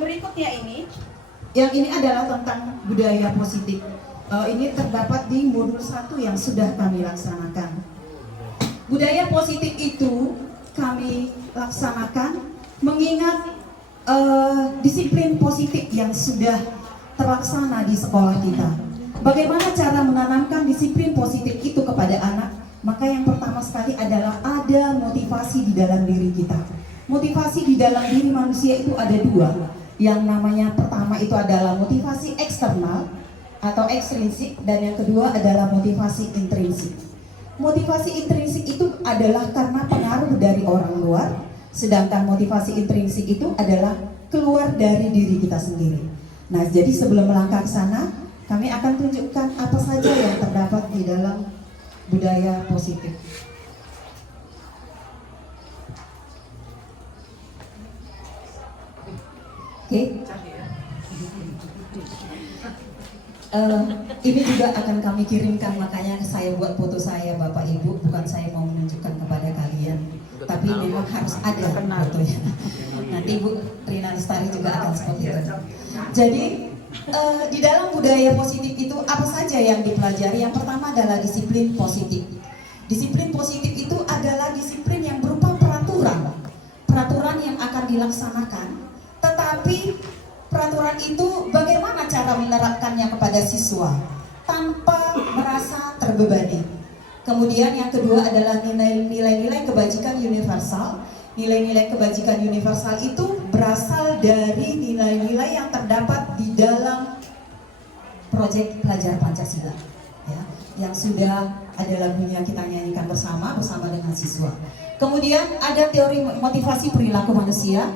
berikutnya yang ini adalah tentang budaya positif. Ini terdapat di modul 1 yang sudah kami laksanakan. Budaya positif itu kami laksanakan mengingat disiplin positif yang sudah terlaksana di sekolah kita. Bagaimana cara menanamkan disiplin positif itu kepada anak? Maka yang pertama sekali adalah ada motivasi di dalam diri kita. Motivasi di dalam diri manusia itu ada dua. Yang namanya pertama itu adalah motivasi eksternal atau ekstrinsik, dan yang kedua adalah motivasi intrinsik. Motivasi intrinsik itu adalah karena pengaruh dari orang luar, sedangkan motivasi intrinsik itu adalah keluar dari diri kita sendiri. Nah, jadi sebelum melangkah ke sana, kami akan tunjukkan apa saja yang terdapat di dalam budaya positif. Oke. Ini juga akan kami kirimkan, makanya saya buat foto saya Bapak Ibu, bukan saya mau menunjukkan kepada kalian, tapi memang harus ada fotonya. Nanti Bu Rina Lestari juga akan seperti itu. Jadi di dalam budaya positif itu apa saja yang dipelajari? Yang pertama adalah disiplin positif. Disiplin positif itu adalah disiplin yang berupa peraturan yang akan dilaksanakan, tetapi peraturan itu bagaimana cara menerapkannya kepada siswa tanpa merasa terbebani. Kemudian yang kedua adalah nilai-nilai kebajikan universal. Nilai-nilai kebajikan universal itu berasal dari nilai-nilai yang terdapat di dalam proyek Pelajar Pancasila, ya, yang sudah ada lagunya kita nyanyikan bersama dengan siswa. Kemudian ada teori motivasi perilaku manusia.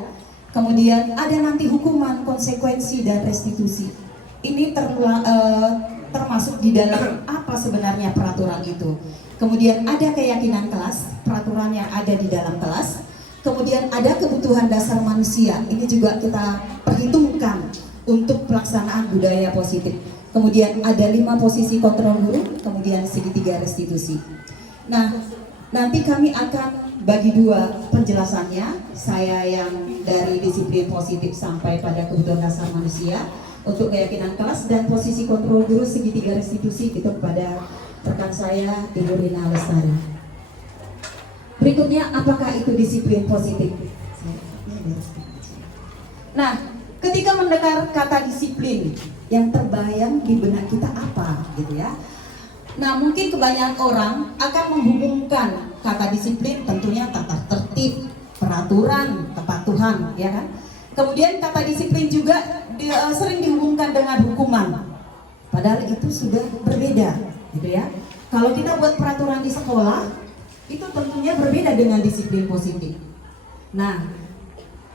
Kemudian ada nanti hukuman, konsekuensi, dan restitusi. Ini termasuk di dalam apa sebenarnya peraturan itu. Kemudian ada keyakinan kelas, peraturan yang ada di dalam kelas. Kemudian ada kebutuhan dasar manusia. Ini juga kita perhitungkan untuk pelaksanaan budaya positif. Kemudian ada 5 posisi kontrol guru, kemudian segitiga restitusi. Nah, nanti kami akan bagi 2 penjelasannya. Saya yang dari disiplin positif sampai pada kebutuhan dasar manusia untuk keyakinan kelas, dan posisi kontrol guru segitiga restitusi itu kepada rekan saya Ibu Rina Lestari. Berikutnya, apakah itu disiplin positif? Nah, ketika mendengar kata disiplin, yang terbayang di benak kita apa, gitu ya? Nah, mungkin kebanyakan orang akan menghubungkan kata disiplin tentunya tata tertib, peraturan, kepatuhan, ya kan? Kemudian kata disiplin juga sering dihubungkan dengan hukuman. Padahal itu sudah berbeda, gitu ya. Kalau kita buat peraturan di sekolah, itu tentunya berbeda dengan disiplin positif. Nah,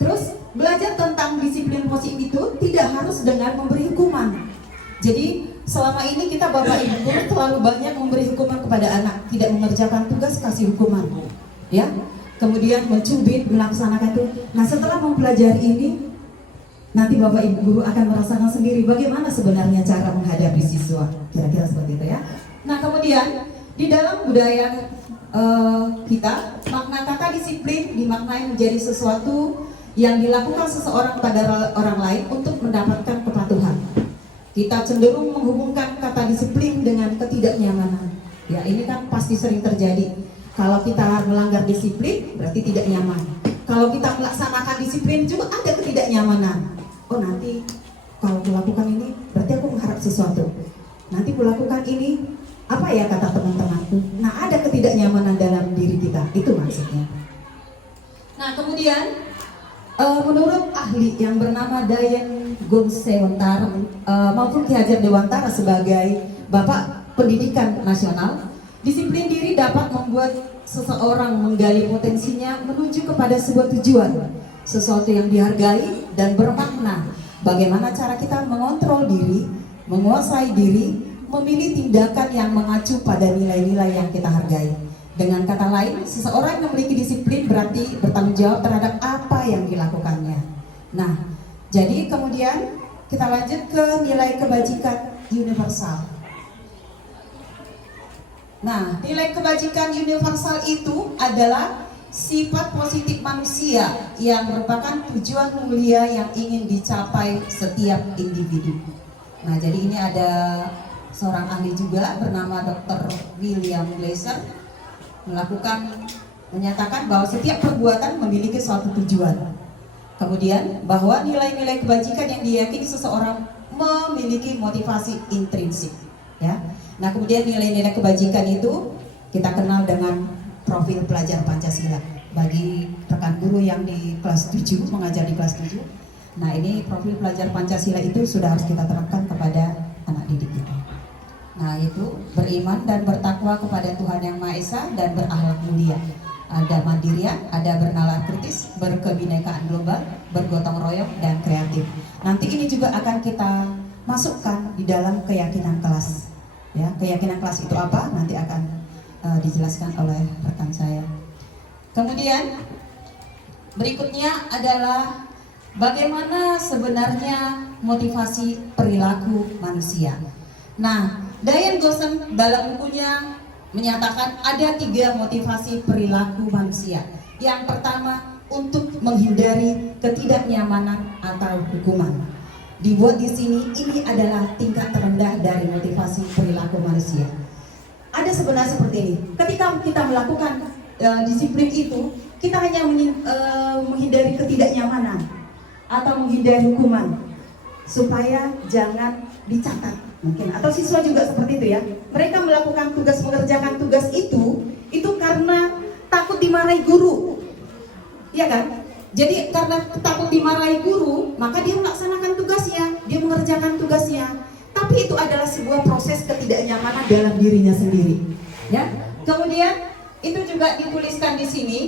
terus belajar tentang disiplin positif itu tidak harus dengan memberi hukuman. Jadi selama ini kita Bapak Ibu guru terlalu banyak memberi hukuman kepada anak, tidak mengerjakan tugas kasih hukuman, ya. Kemudian mencubit, melaksanakan itu. Nah, setelah mempelajari ini, nanti Bapak Ibu guru akan merasakan sendiri bagaimana sebenarnya cara menghadapi siswa. Kira-kira seperti itu, ya. Nah, kemudian di dalam budaya kita, makna kata disiplin dimaknai menjadi sesuatu yang dilakukan seseorang pada orang lain untuk mendapatkan kepatuhan. Kita cenderung menghubungkan kata disiplin dengan ketidaknyamanan. Ya, ini kan pasti sering terjadi. Kalau kita melanggar disiplin, berarti tidak nyaman. Kalau kita melaksanakan disiplin juga ada ketidaknyamanan. Oh, nanti kalau melakukan ini, berarti aku mengharap sesuatu. Nanti melakukan ini, apa ya kata teman-temanku? Nah, ada ketidaknyamanan dalam diri kita, itu maksudnya. Nah, kemudian menurut ahli yang bernama Dayan Gunsewontara maupun Ki Hajar Dewantara sebagai Bapak Pendidikan Nasional, disiplin diri dapat membuat seseorang menggali potensinya menuju kepada sebuah tujuan, sesuatu yang dihargai dan bermakna. Bagaimana cara kita mengontrol diri, menguasai diri, memilih tindakan yang mengacu pada nilai-nilai yang kita hargai. Dengan kata lain, seseorang yang memiliki disiplin berarti bertanggung jawab terhadap apa yang dilakukannya. Nah, jadi kemudian kita lanjut ke nilai kebajikan universal. Nah, nilai kebajikan universal itu adalah sifat positif manusia yang merupakan tujuan mulia yang ingin dicapai setiap individu. Nah, jadi ini ada seorang ahli juga bernama Dr. William Glasser menyatakan bahwa setiap perbuatan memiliki suatu tujuan. Kemudian bahwa nilai-nilai kebajikan yang diyakini seseorang memiliki motivasi intrinsik, ya. Nah, kemudian nilai-nilai kebajikan itu kita kenal dengan profil pelajar Pancasila. Bagi rekan guru yang di kelas 7, mengajar di kelas 7, nah ini profil pelajar Pancasila itu sudah harus kita terapkan kepada anak didik kita. Nah, itu beriman dan bertakwa kepada Tuhan Yang Maha Esa dan berakhlak mulia. Ada mandirian, ada bernalar kritis, berkebinekaan global, bergotong royong, dan kreatif. Nanti ini juga akan kita masukkan di dalam keyakinan kelas. Ya, keyakinan kelas itu apa? Nanti akan dijelaskan oleh rekan saya. Kemudian berikutnya adalah bagaimana sebenarnya motivasi perilaku manusia. Nah, Diane Goshen dalam bukunya menyatakan ada 3 motivasi perilaku manusia. Yang pertama, untuk menghindari ketidaknyamanan atau hukuman. Dibuat di sini, ini adalah tingkat terendah dari motivasi perilaku manusia. Ada sebenarnya seperti ini. Ketika kita melakukan disiplin itu, kita hanya menghindari ketidaknyamanan atau menghindari hukuman supaya jangan dicatat. Mungkin atau siswa juga seperti itu ya. Mereka melakukan tugas, mengerjakan tugas itu karena takut dimarahi guru. Iya kan? Jadi karena takut dimarahi guru, maka dia melaksanakan tugasnya, dia mengerjakan tugasnya. Tapi itu adalah sebuah proses ketidaknyamanan dalam dirinya sendiri. Ya. Kemudian itu juga dituliskan di sini.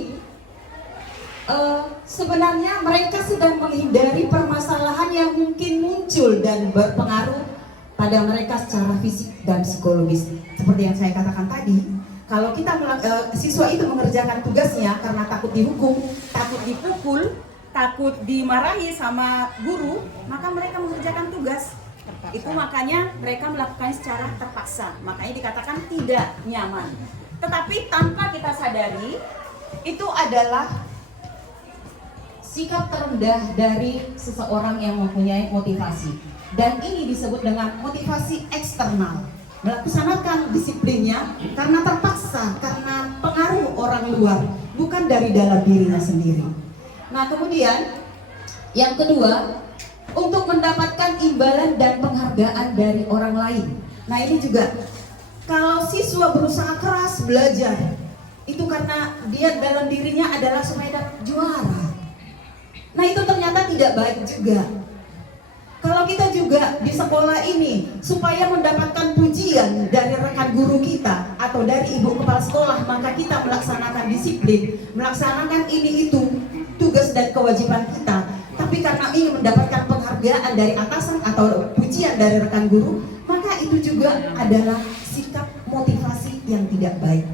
Sebenarnya mereka sedang menghindari permasalahan yang mungkin muncul dan berpengaruh pada mereka secara fisik dan psikologis. Seperti yang saya katakan tadi, kalau kita siswa itu mengerjakan tugasnya karena takut dihukum, takut dipukul, takut dimarahi sama guru, maka mereka mengerjakan tugas. Itu makanya mereka melakukannya secara terpaksa. Makanya dikatakan tidak nyaman. Tetapi tanpa kita sadari, itu adalah sikap terendah dari seseorang yang mempunyai motivasi. Dan ini disebut dengan motivasi eksternal. Melaksanakan disiplinnya karena terpaksa, karena pengaruh orang luar, bukan dari dalam dirinya sendiri. Nah, kemudian yang kedua, untuk mendapatkan imbalan dan penghargaan dari orang lain. Nah, ini juga kalau siswa berusaha keras belajar, itu karena dia dalam dirinya adalah supaya dapat juara. Nah, itu ternyata tidak baik juga. Kalau kita juga di sekolah ini supaya mendapatkan pujian dari rekan guru kita atau dari ibu kepala sekolah, maka kita melaksanakan disiplin, melaksanakan ini itu tugas dan kewajiban kita. Tapi karena ingin mendapatkan penghargaan dari atasan atau pujian dari rekan guru, maka itu juga adalah sikap motivasi yang tidak baik.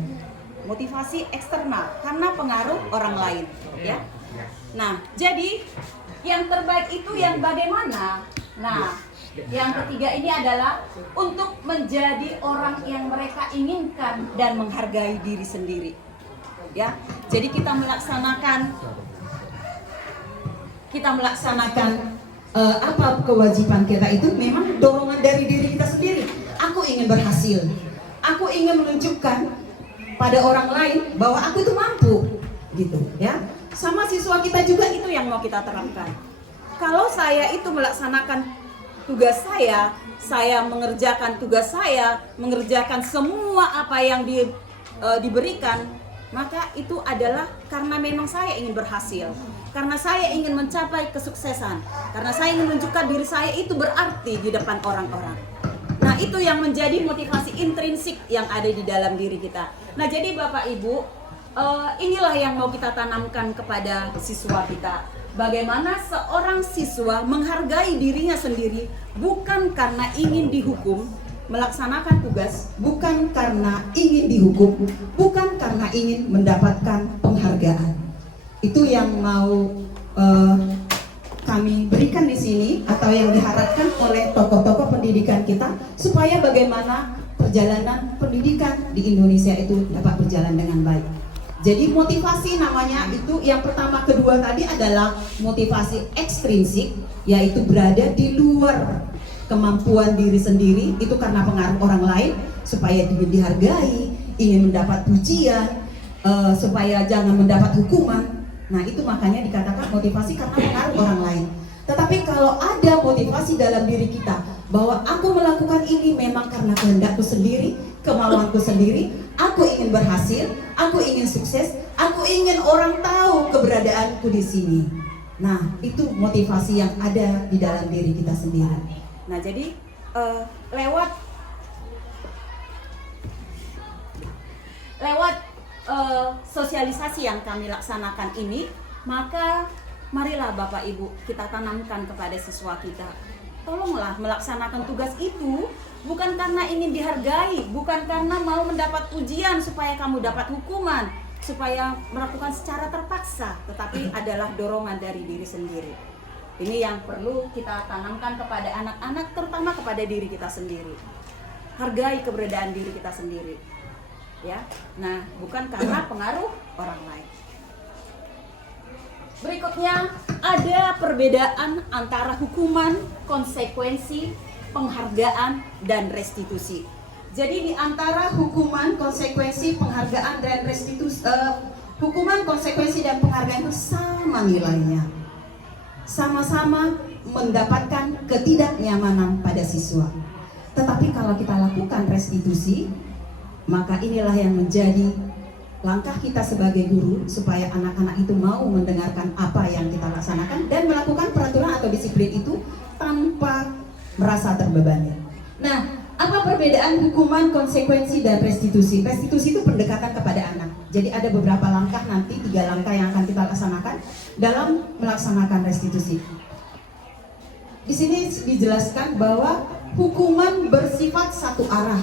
Motivasi eksternal karena pengaruh orang lain, ya. Nah, jadi yang terbaik itu yang bagaimana? Nah, yang ketiga ini adalah untuk menjadi orang yang mereka inginkan dan menghargai diri sendiri. Ya, jadi kita melaksanakan apa kewajiban kita itu memang dorongan dari diri kita sendiri. Aku ingin berhasil. Aku ingin menunjukkan pada orang lain bahwa aku itu mampu, gitu ya. Sama siswa kita juga itu yang mau kita terapkan. Kalau saya itu melaksanakan tugas saya mengerjakan tugas saya, mengerjakan semua apa yang diberikan, maka itu adalah karena memang saya ingin berhasil, karena saya ingin mencapai kesuksesan, karena saya ingin menunjukkan diri saya itu berarti di depan orang-orang. Nah, itu yang menjadi motivasi intrinsik yang ada di dalam diri kita. Nah, jadi Bapak Ibu, inilah yang mau kita tanamkan kepada siswa kita. Bagaimana seorang siswa menghargai dirinya sendiri bukan karena ingin dihukum, melaksanakan tugas, bukan karena ingin dihukum, bukan karena ingin mendapatkan penghargaan. Itu yang mau kami berikan di sini atau yang diharapkan oleh tokoh-tokoh pendidikan kita supaya bagaimana perjalanan pendidikan di Indonesia itu dapat berjalan dengan baik. Jadi motivasi namanya itu yang pertama, kedua tadi adalah motivasi ekstrinsik, yaitu berada di luar kemampuan diri sendiri, itu karena pengaruh orang lain supaya dihargai, ingin mendapat pujian, supaya jangan mendapat hukuman. Nah itu makanya dikatakan motivasi karena pengaruh orang lain. Tetapi kalau ada motivasi dalam diri kita bahwa aku melakukan ini memang karena kehendakku sendiri, kemauanku sendiri, aku ingin berhasil, aku ingin sukses, aku ingin orang tahu keberadaanku di sini. Nah, itu motivasi yang ada di dalam diri kita sendiri. Nah, jadi lewat sosialisasi yang kami laksanakan ini, maka marilah Bapak Ibu kita tanamkan kepada siswa kita. Tolonglah melaksanakan tugas itu bukan karena ingin dihargai, bukan karena mau mendapat pujian supaya kamu dapat hukuman, supaya melakukan secara terpaksa, tetapi adalah dorongan dari diri sendiri. Ini yang perlu kita tanamkan kepada anak-anak, terutama kepada diri kita sendiri. Hargai keberadaan diri kita sendiri. Ya. Nah, bukan karena pengaruh orang lain. Berikutnya, ada perbedaan antara hukuman, konsekuensi, penghargaan, dan restitusi. Jadi di antara hukuman, konsekuensi, penghargaan, dan restitusi, hukuman, konsekuensi, dan penghargaan itu sama nilainya. Sama-sama mendapatkan ketidaknyamanan pada siswa. Tetapi kalau kita lakukan restitusi, maka inilah yang menjadi langkah kita sebagai guru supaya anak-anak itu mau mendengarkan apa yang kita laksanakan dan melakukan peraturan atau disiplin itu tanpa merasa terbebani. Nah, apa perbedaan hukuman, konsekuensi, dan restitusi? Restitusi itu pendekatan kepada anak. Jadi ada beberapa langkah nanti, 3 langkah yang akan kita laksanakan dalam melaksanakan restitusi. Di sini dijelaskan bahwa hukuman bersifat satu arah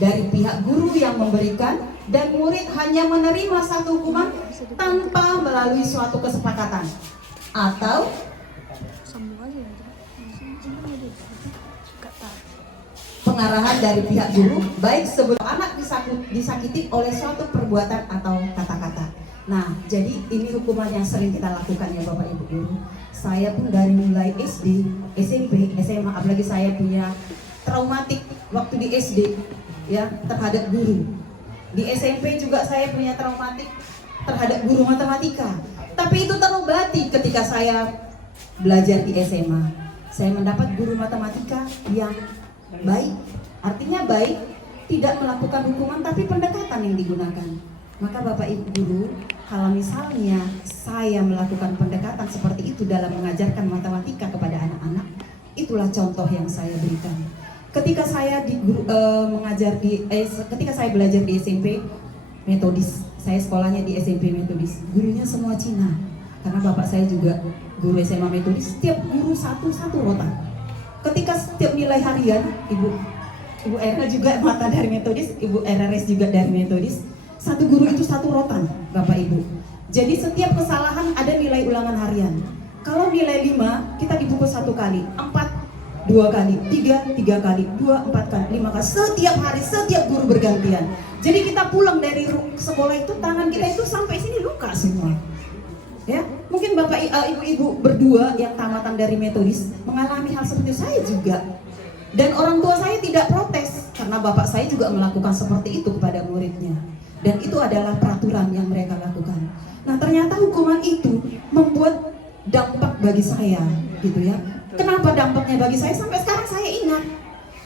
dari pihak guru yang memberikan, dan murid hanya menerima satu hukuman tanpa melalui suatu kesepakatan atau pengarahan dari pihak guru, baik sebelum anak disakiti oleh suatu perbuatan atau kata-kata. Nah, jadi ini hukuman yang sering kita lakukan ya Bapak Ibu Guru. Saya pun dari mulai SD, SMP, SMA, apalagi saya punya traumatik waktu di SD ya terhadap guru. Di SMP juga saya punya traumatik terhadap guru matematika. Tapi itu terobati ketika saya belajar di SMA. Saya mendapat guru matematika yang baik. Artinya baik, tidak melakukan hukuman tapi pendekatan yang digunakan. Maka Bapak Ibu Guru, kalau misalnya saya melakukan pendekatan seperti itu dalam mengajarkan matematika kepada anak-anak, itulah contoh yang saya berikan. Ketika saya ketika saya belajar di SMP metodis, saya sekolahnya di SMP metodis, gurunya semua Cina. Karena bapak saya juga guru SMA metodis, setiap guru satu rotan. Ketika setiap nilai harian, Ibu Era juga mata dari metodis, Ibu RRS juga dari metodis, satu guru itu satu rotan, Bapak Ibu. Jadi setiap kesalahan ada nilai ulangan harian. Kalau nilai 5, kita dipukul 1 kali, 4 2 kali, 3 kali, 2 4 kali, 5 kali, setiap hari, setiap guru bergantian. Jadi kita pulang dari sekolah itu, tangan kita itu sampai sini luka semua. Ya, mungkin Bapak Ibu berdua yang tamatan dari metodis mengalami hal seperti saya juga. Dan orang tua saya tidak protes karena bapak saya juga melakukan seperti itu kepada muridnya. Dan itu adalah peraturan yang mereka lakukan. Nah, ternyata hukuman itu membuat dampak bagi saya, gitu ya. Kenapa dampaknya bagi saya? Sampai sekarang saya ingat.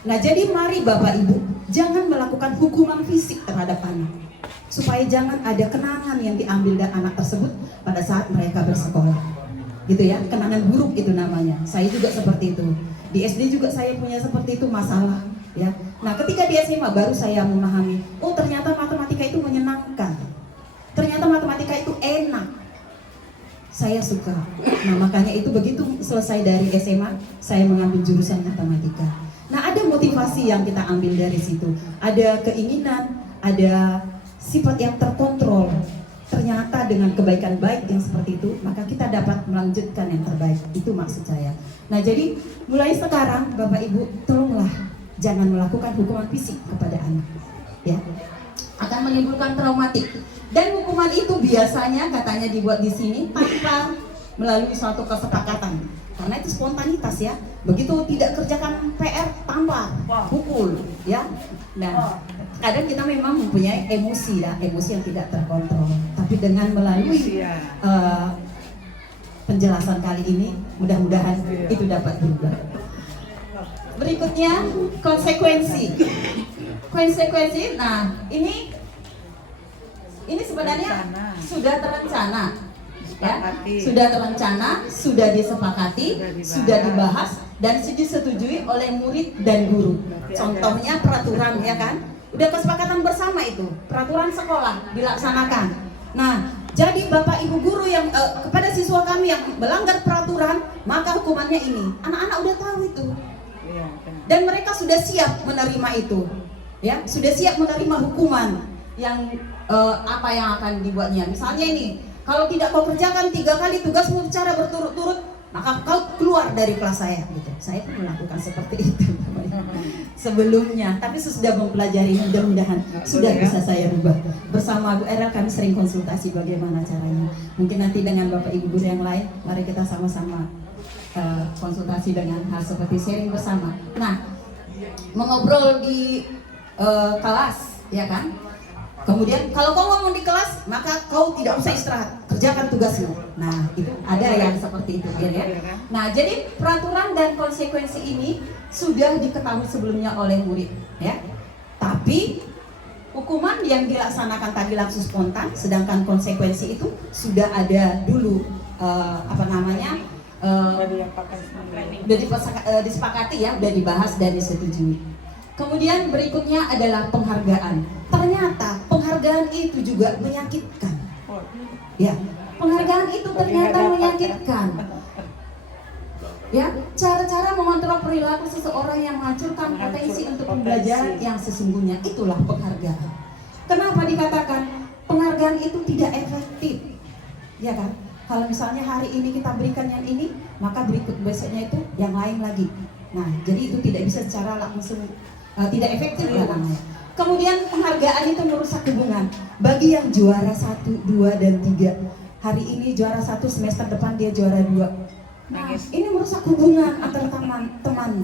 Nah, jadi mari Bapak Ibu, jangan melakukan hukuman fisik terhadap anak, supaya jangan ada kenangan yang diambil dari anak tersebut pada saat mereka bersekolah. Gitu ya, kenangan buruk itu namanya. Saya juga seperti itu. Di SD juga saya punya seperti itu masalah, ya. Nah, ketika di SMA baru saya memahami, oh ternyata matematika itu menyenangkan. Ternyata matematika itu enak. Saya suka. Nah, makanya itu begitu selesai dari SMA, saya mengambil jurusan matematika. Nah, ada motivasi yang kita ambil dari situ. Ada keinginan, ada sifat yang terkontrol. Ternyata dengan kebaikan baik yang seperti itu, maka kita dapat melanjutkan yang terbaik. Itu maksud saya. Nah, jadi mulai sekarang Bapak Ibu, tolonglah jangan melakukan hukuman fisik kepada anak. Ya. Akan menimbulkan traumatik. Dan hukuman itu biasanya katanya dibuat di sini tanpa melalui suatu kesepakatan. Karena itu spontanitas ya. Begitu tidak kerjakan PR, tambah pukul ya. Nah, kadang kita memang mempunyai emosi ya, emosi yang tidak terkontrol. Tapi dengan melalui penjelasan kali ini, mudah-mudahan itu dapat berubah. Berikutnya konsekuensi. Konsekuensi. Nah, ini sebenarnya sudah terencana. Ya, sudah terencana, sudah disepakati, sudah dibahas dan disetujui oleh murid dan guru. Contohnya peraturan ya kan, udah kesepakatan bersama itu, peraturan sekolah dilaksanakan. Nah, jadi Bapak Ibu guru yang kepada siswa kami yang melanggar peraturan, maka hukumannya ini. Anak-anak udah tahu itu, dan mereka sudah siap menerima itu, ya, sudah siap menerima hukuman yang apa yang akan dibuatnya. Misalnya ini. Kalau tidak kau kerjakan 3 kali tugasmu secara berturut-turut, maka kau keluar dari kelas saya. Gitu. Saya pun melakukan seperti itu sebelumnya, tapi sesudah mempelajari mudah-mudahan sudah bisa saya rubah. Bersama Bu Erel kami sering konsultasi bagaimana caranya. Mungkin nanti dengan Bapak Ibu guru yang lain, mari kita sama-sama konsultasi dengan hal seperti sharing bersama. Nah, mengobrol di kelas, ya kan? Kemudian kalau kau ngomong di kelas, maka kau tidak usah istirahat, kerjakan tugasmu. Nah, itu ada yang seperti itu ya. Nah, jadi peraturan dan konsekuensi ini sudah diketahui sebelumnya oleh murid, ya. Tapi hukuman yang dilaksanakan tadi langsung spontan, sedangkan konsekuensi itu sudah ada dulu disepakati ya, sudah dibahas dan disetujui. Kemudian berikutnya adalah penghargaan. Ternyata penghargaan itu juga menyakitkan. Ya, penghargaan itu ternyata menyakitkan. Ya, cara-cara mengontrol perilaku seseorang yang menghancurkan potensi untuk pembelajaran yang sesungguhnya, itulah penghargaan. Kenapa dikatakan penghargaan itu tidak efektif? Ya kan? Kalau misalnya hari ini kita berikan yang ini, maka berikut besoknya itu yang lain lagi. Nah, jadi itu tidak bisa secara langsung tidak efektif ya namanya. Kemudian penghargaan itu merusak hubungan. Bagi yang juara 1, 2, dan 3, hari ini juara 1, semester depan dia juara 2. Nah, ini merusak hubungan antar teman.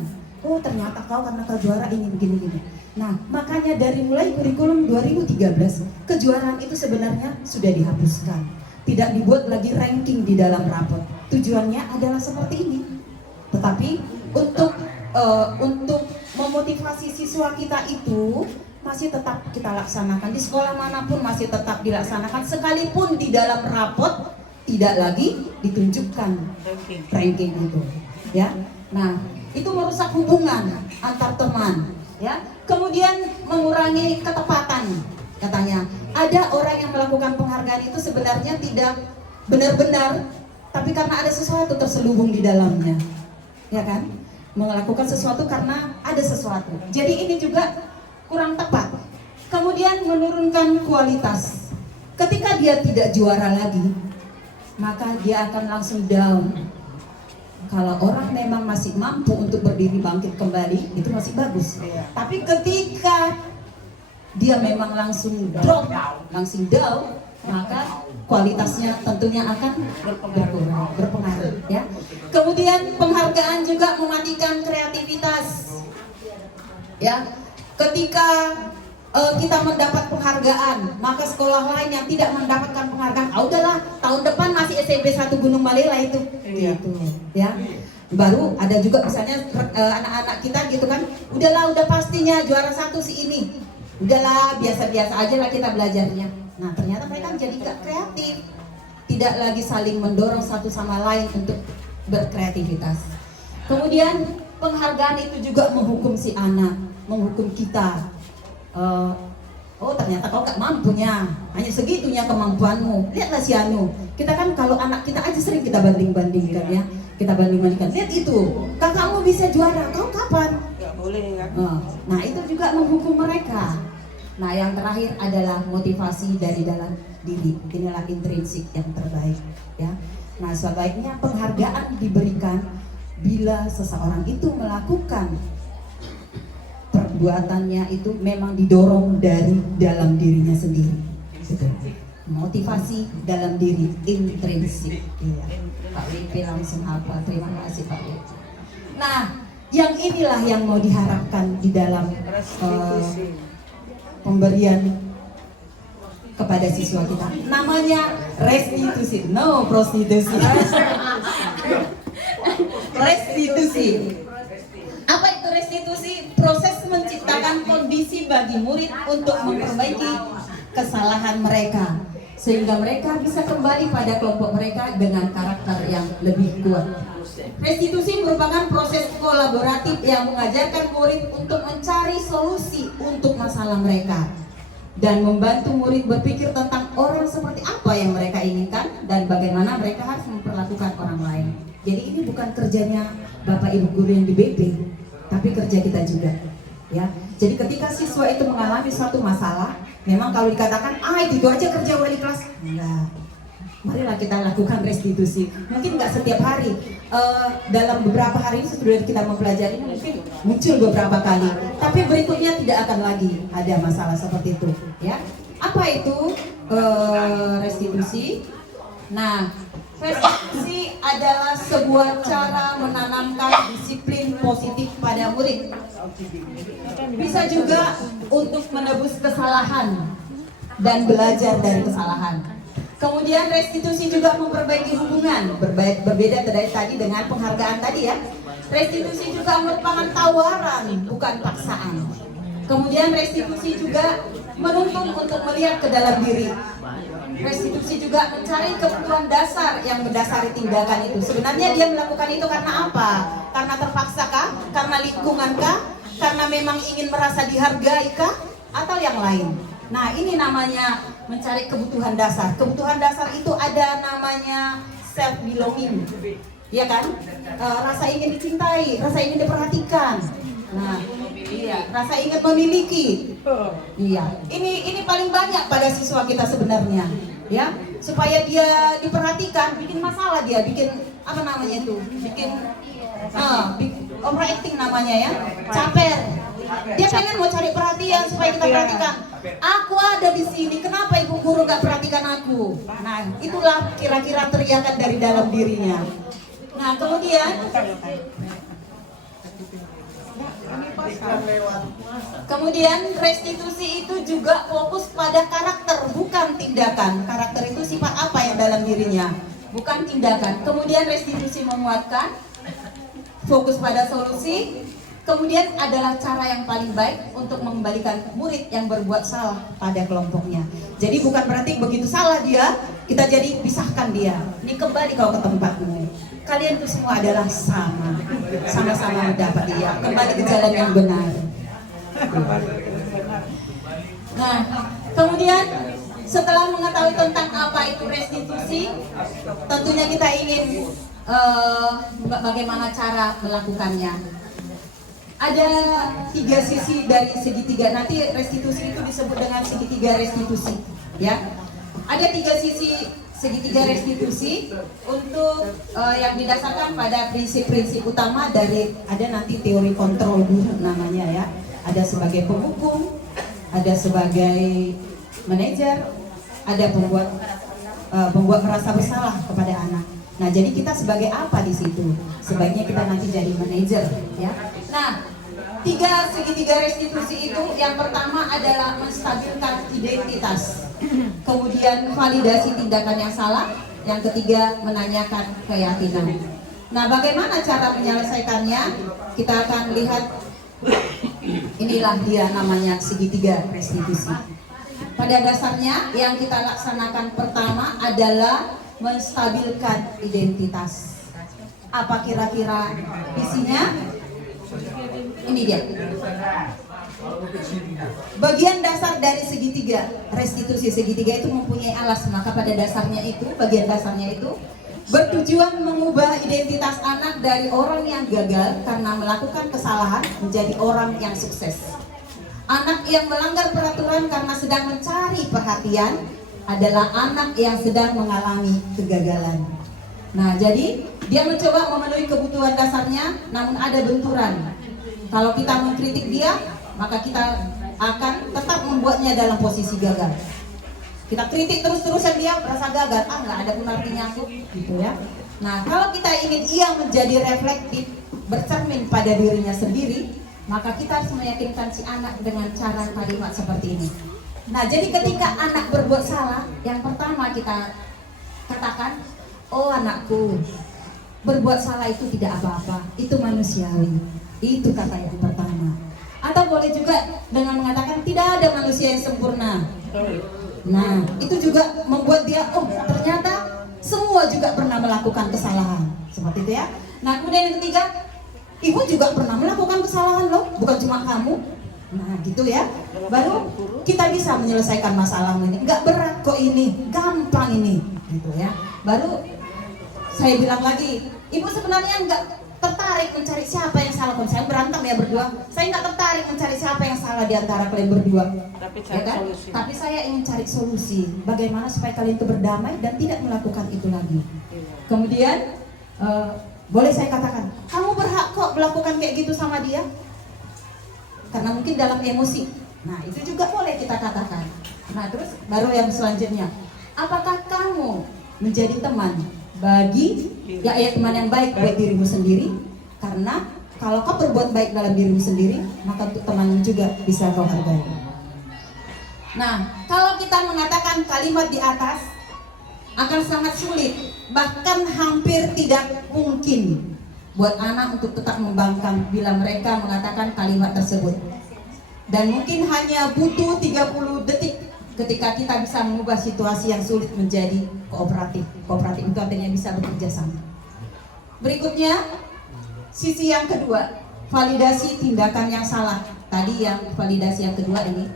Oh, ternyata kau karena kau juara ini begini-begini. Nah, makanya dari mulai kurikulum 2013, kejuaraan itu sebenarnya sudah dihapuskan. Tidak dibuat lagi ranking di dalam rapot. Tujuannya adalah seperti ini. Tetapi untuk memotivasi siswa kita itu masih tetap kita laksanakan di sekolah manapun, masih tetap dilaksanakan sekalipun di dalam rapot tidak lagi ditunjukkan ranking itu, ya. Nah, itu merusak hubungan antar teman, ya. Kemudian mengurangi ketepatan. Katanya ada orang yang melakukan penghargaan itu sebenarnya tidak benar-benar, tapi karena ada sesuatu terselubung di dalamnya, ya kan? Melakukan sesuatu karena ada sesuatu. Jadi ini juga kurang tepat. Kemudian menurunkan kualitas. Ketika dia tidak juara lagi, maka dia akan langsung down. Kalau orang memang masih mampu untuk berdiri bangkit kembali, itu masih bagus. Tapi ketika dia memang langsung drop, langsung down, maka kualitasnya tentunya akan berpengaruh, ya. Kemudian penghargaan juga mematikan kreativitas, ya. Ketika kita mendapat penghargaan, maka sekolah lain yang tidak mendapatkan penghargaan, udahlah tahun depan masih SMP 1 Gunung Malela itu, gitu, ya. Baru ada juga misalnya anak-anak kita gitu kan, udah pastinya juara 1 si ini, udahlah biasa-biasa aja lah kita belajarnya. Nah, ternyata mereka jadi gak kreatif, tidak lagi saling mendorong satu sama lain untuk berkreativitas. Kemudian penghargaan itu juga menghukum si anak, menghukum kita. Oh, ternyata kau gak mampunya, hanya segitunya kemampuanmu. Lihatlah si Anu. Kita kan kalau anak kita aja sering kita banding-bandingkan, ya. Kita banding-bandingkan. Lihat itu, kakakmu bisa juara, kau kapan? Gak boleh kan? Nah, itu juga menghukum mereka. Nah, yang terakhir adalah motivasi dari dalam diri. Inilah intrinsik yang terbaik, ya. Nah, sebaiknya penghargaan diberikan bila seseorang itu melakukan perbuatannya itu memang didorong dari dalam dirinya sendiri. Gitu. motivasi dalam diri intrinsik. Iya, Pak WP langsung hafal. Terima kasih Pak WP. Nah, yang inilah yang mau diharapkan di dalam pemberian kepada siswa kita. Namanya restitusi, no prostitusi. Restitusi. Apa itu restitusi? Proses menciptakan kondisi bagi murid untuk memperbaiki kesalahan mereka, sehingga mereka bisa kembali pada kelompok mereka dengan karakter yang lebih kuat. Restitusi merupakan proses kolaboratif yang mengajarkan murid untuk mencari solusi untuk masalah mereka dan membantu murid berpikir tentang orang seperti apa yang mereka inginkan dan bagaimana mereka harus memperlakukan orang lain. Jadi ini bukan kerjanya Bapak Ibu guru yang di BP, tapi kerja kita juga, ya. Jadi ketika siswa itu mengalami suatu masalah, memang kalau dikatakan itu aja kerja wali kelas, enggak. Marilah kita lakukan restitusi. Mungkin nggak setiap hari, dalam beberapa hari ini sudah kita mempelajari, mungkin muncul beberapa kali. Tapi berikutnya tidak akan lagi ada masalah seperti itu, ya. Apa itu restitusi? Nah, restitusi adalah sebuah cara menanamkan disiplin positif pada murid. Bisa juga untuk menebus kesalahan dan belajar dari kesalahan. Kemudian restitusi juga memperbaiki hubungan, berbeda dari tadi dengan penghargaan tadi ya. Restitusi juga merupakan tawaran, bukan paksaan. Kemudian restitusi juga menuntun untuk melihat ke dalam diri. Restitusi juga mencari kebutuhan dasar yang mendasari tindakan itu. Sebenarnya dia melakukan itu karena apa? Karena terpaksa kah? Karena lingkungan kah? Karena memang ingin merasa dihargai kah? Atau yang lain? Nah, ini namanya mencari kebutuhan dasar. Kebutuhan dasar itu ada namanya self belonging, ya kan? Rasa ingin dicintai, rasa ingin diperhatikan. Nah, iya, rasa ingin memiliki. Iya, ini paling banyak pada siswa kita sebenarnya, ya. Supaya dia diperhatikan, bikin masalah dia, bikin apa namanya itu? Bikin overacting namanya ya, caper. Dia pengen mau cari perhatian supaya kita perhatikan. Aku ada di sini, kenapa ibu guru nggak perhatikan aku? Nah, itulah kira-kira teriakan dari dalam dirinya. Nah, kemudian restitusi itu juga fokus pada karakter, bukan tindakan. Karakter itu sifat apa yang dalam dirinya, bukan tindakan. Kemudian restitusi menguatkan, fokus pada solusi. Kemudian adalah cara yang paling baik untuk mengembalikan murid yang berbuat salah pada kelompoknya. Jadi bukan berarti begitu salah dia, kita jadi pisahkan dia. Ini kembali kau ke tempatmu. Kalian itu semua adalah sama-sama mendapat dia. Kembali ke jalan yang benar. Nah, kemudian setelah mengetahui tentang apa itu restitusi, tentunya kita ingin bagaimana cara melakukannya. Ada 3 sisi dari segitiga. Nanti restitusi itu disebut dengan segitiga restitusi, ya. Ada 3 sisi segitiga restitusi untuk yang didasarkan pada prinsip-prinsip utama dari, ada nanti teori kontrol namanya ya. Ada sebagai penghukum, ada sebagai manajer, ada pembuat merasa bersalah kepada anak. Nah, jadi kita sebagai apa di situ? Sebaiknya kita nanti jadi manajer, ya. Nah, 3 segitiga restitusi itu, yang pertama adalah menstabilkan identitas, kemudian validasi tindakan yang salah, yang ketiga menanyakan keyakinan. Nah, bagaimana cara menyelesaikannya? Kita akan lihat, inilah dia namanya segitiga restitusi. Pada dasarnya yang kita laksanakan pertama adalah menstabilkan identitas. Apa kira-kira isinya? Ini dia. Bagian dasar dari segitiga restitusi. Segitiga itu mempunyai alas, maka pada dasarnya itu, bagian dasarnya itu bertujuan mengubah identitas anak dari orang yang gagal karena melakukan kesalahan menjadi orang yang sukses. Anak yang melanggar peraturan karena sedang mencari perhatian adalah anak yang sedang mengalami kegagalan. Nah, jadi dia mencoba memenuhi kebutuhan dasarnya, namun ada benturan. Kalau kita mengkritik dia, maka kita akan tetap membuatnya dalam posisi gagal. Kita kritik terus-terusan dia merasa gagal, nggak ada pun artinya aku, gitu ya. Nah, kalau kita ingin ia menjadi reflektif, bercermin pada dirinya sendiri, maka kita harus meyakinkan si anak dengan cara kalimat seperti ini. Nah, jadi ketika anak berbuat salah, yang pertama kita katakan, oh anakku, berbuat salah itu tidak apa-apa, itu manusiawi. Itu kata yang pertama. Atau boleh juga dengan mengatakan tidak ada manusia yang sempurna. Nah, itu juga membuat dia, oh ternyata semua juga pernah melakukan kesalahan. Seperti itu ya. Nah, kemudian yang ketiga, ibu juga pernah melakukan kesalahan loh, bukan cuma kamu. Nah, gitu ya. Baru kita bisa menyelesaikan masalah ini. Enggak berat kok ini, gampang ini, gitu ya. Baru saya bilang lagi, ibu sebenarnya enggak tertarik mencari siapa yang salah. Kalau saya berantem ya berdua, saya nggak tertarik mencari siapa yang salah di antara kalian berdua, ya kan? Tapi saya ingin cari solusi bagaimana supaya kalian itu berdamai dan tidak melakukan itu lagi. Kemudian boleh saya katakan, kamu berhak kok melakukan kayak gitu sama dia, karena mungkin dalam emosi. Nah, itu juga boleh kita katakan. Nah, terus baru yang selanjutnya, apakah kamu menjadi teman bagi teman yang baik buat dirimu sendiri? Karena kalau kau berbuat baik dalam dirimu sendiri, maka untuk temanmu juga bisa kau hargai. Nah, kalau kita mengatakan kalimat di atas akan sangat sulit, bahkan hampir tidak mungkin buat anak untuk tetap membangkang bila mereka mengatakan kalimat tersebut. Dan mungkin hanya butuh 30 detik ketika kita bisa mengubah situasi yang sulit menjadi kooperatif. Kooperatif itu artinya bisa bekerja sama. Berikutnya, sisi yang kedua, validasi tindakan yang salah. Tadi yang validasi yang kedua ini,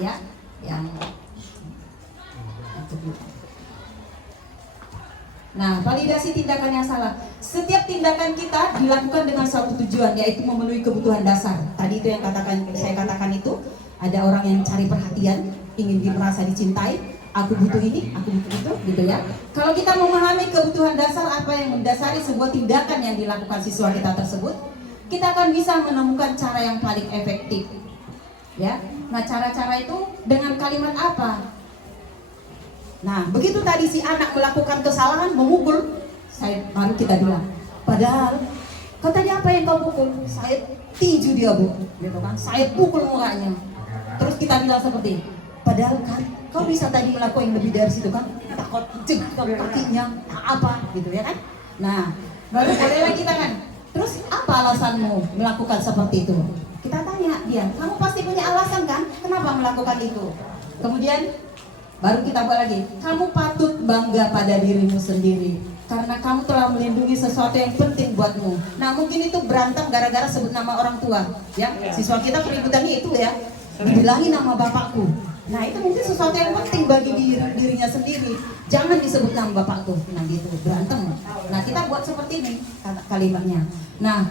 ya, yang kedua. Nah, validasi tindakan yang salah. Setiap tindakan kita dilakukan dengan suatu tujuan, yaitu memenuhi kebutuhan dasar. Tadi itu yang saya katakan itu, ada orang yang cari perhatian, ingin merasa dicintai, aku butuh ini, aku butuh itu, gitu ya. Kalau kita memahami kebutuhan dasar apa yang mendasari sebuah tindakan yang dilakukan siswa kita tersebut, kita akan bisa menemukan cara yang paling efektif, ya. Nah, cara-cara itu dengan kalimat apa? Nah, begitu tadi si anak melakukan kesalahan, memukul, baru kita bilang, padahal kau tadi apa yang kau pukul? Saya tinju dia, Bu, gitu kan? Saya pukul mukanya. Terus kita bilang seperti, padahal kan kau bisa tadi melakukan yang lebih dari situ kan? Takut jegak kakinya, apa gitu ya kan? Nah, baru bolehlah kita kan. Terus apa alasanmu melakukan seperti itu? Kita tanya dia, kamu pasti punya alasan kan? Kenapa melakukan itu? Kemudian baru kita buat lagi, kamu patut bangga pada dirimu sendiri karena kamu telah melindungi sesuatu yang penting buatmu. Nah, mungkin itu berantem gara-gara sebut nama orang tua, ya. Siswa kita keributannya itu ya, dibilangi nama bapakku. Nah, itu mungkin sesuatu yang penting bagi dirinya sendiri. Jangan disebut nama bapakku. Nah, gitu, berantem. Nah, kita buat seperti ini kalimatnya. Nah,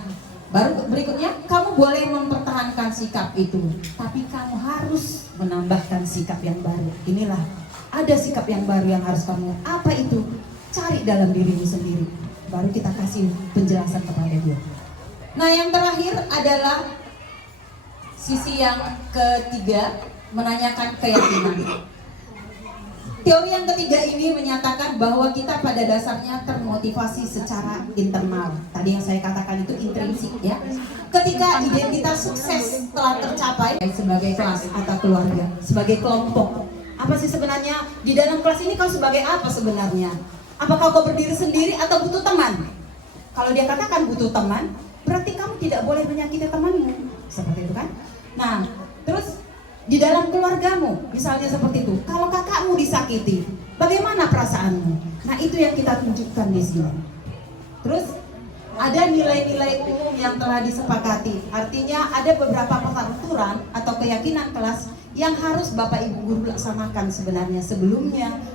baru berikutnya, kamu boleh mempertahankan sikap itu, tapi kamu harus menambahkan sikap yang baru. Inilah, ada sikap yang baru yang harus kamu, apa itu? Cari dalam dirimu sendiri. Baru kita kasih penjelasan kepada dia. Nah, yang terakhir adalah sisi yang ketiga, menanyakan keyakinan. Teori yang ketiga ini menyatakan bahwa kita pada dasarnya termotivasi secara internal. Tadi yang saya katakan itu intrinsik, ya. Ketika identitas sukses telah tercapai sebagai kelas atau keluarga, sebagai kelompok. Apa sih sebenarnya di dalam kelas ini kau sebagai apa sebenarnya? Apakah kau berdiri sendiri atau butuh teman? Kalau dia katakan butuh teman, berarti kamu tidak boleh menyakiti temanmu. Seperti itu kan? Nah, terus di dalam keluargamu, misalnya seperti itu. Kalau kakakmu disakiti, bagaimana perasaanmu? Nah, itu yang kita tunjukkan di sini. Terus ada nilai-nilai umum yang telah disepakati. Artinya ada beberapa peraturan atau keyakinan kelas yang harus Bapak Ibu guru laksanakan sebenarnya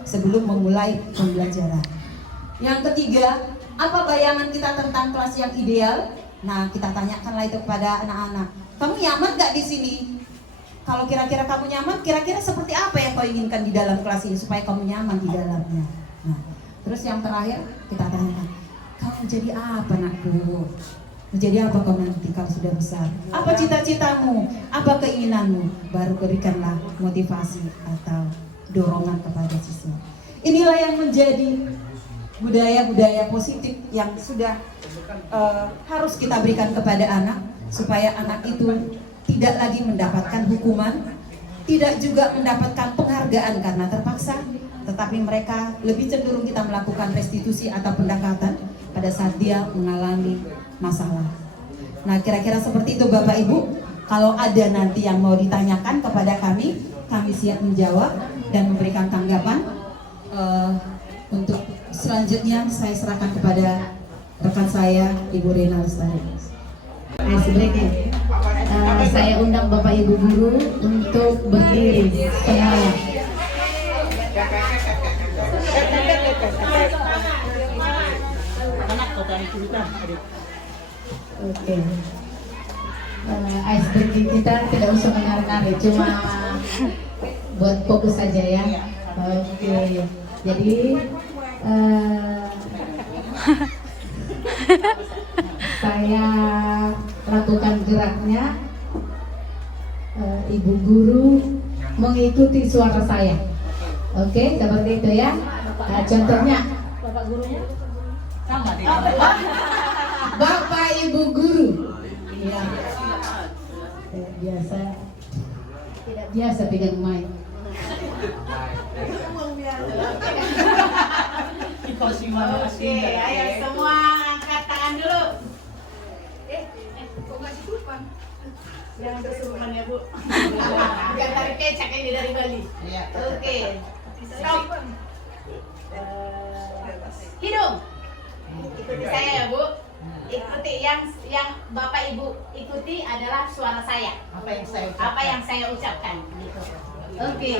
sebelum memulai pembelajaran. Yang ketiga, apa bayangan kita tentang kelas yang ideal? Nah, kita tanyakanlah itu kepada anak-anak. Kamu nyaman gak di sini? Kalau kira-kira kamu nyaman, kira-kira seperti apa yang kau inginkan di dalam kelas ini supaya kamu nyaman di dalamnya? Nah, terus yang terakhir kita tanyakan, kamu jadi apa nakku? Menjadi apa kau nanti kalau sudah besar? Apa cita-citamu? Apa keinginanmu? Baru berikanlah motivasi atau dorongan kepada siswa. Inilah yang menjadi budaya-budaya positif yang sudah harus kita berikan kepada anak, supaya anak itu tidak lagi mendapatkan hukuman, tidak juga mendapatkan penghargaan karena terpaksa, tetapi mereka lebih cenderung kita melakukan restitusi atau pendekatan pada saat dia mengalami masalah. Nah, kira-kira seperti itu Bapak Ibu. Kalau ada nanti yang mau ditanyakan kepada kami siap menjawab dan memberikan tanggapan. Untuk selanjutnya saya serahkan kepada rekan saya Ibu Rena Lestari. Sebaiknya saya undang Bapak Ibu guru untuk berdiri semuanya. Oke. Icebreaking kita tidak usah menarik-narik, cuma buat fokus saja ya. Oke. Jadi saya lakukan geraknya, Ibu guru mengikuti suara saya. Oke, seperti itu ya. Contohnya Bapak gurunya sama Bapak Ibu guru. Ya. Tidak biasa pegang mic. Oke, ayo semua angkat tangan dulu. Kok nggak disurupan? Jangan kesurupan ya Bu. Jangan tarik kecak ini dari Bali. Oke. Stop. Hidung. Ikuti saya ya Bu. Ikuti yang Bapak Ibu ikuti adalah suara saya. Apa yang saya ucapkan. Oke.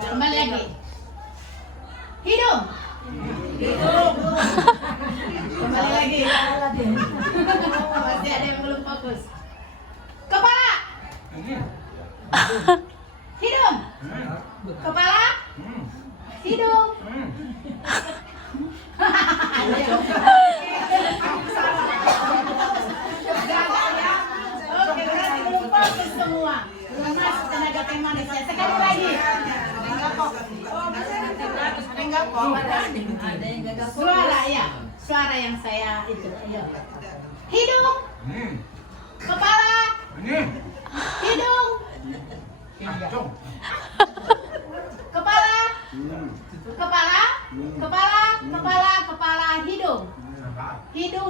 Kembali lagi. Hidung. Kembali lagi. Masih ada yang belum fokus. Kepala. Hidung. Kepala. Hidung. Oke, berarti belum fokus semua. Belum masuk tenaga manusia. Sekali lagi. Suara ya, suara yang saya itu. Hidung, kepala, hidung, kepala, kepala, kepala, hidung,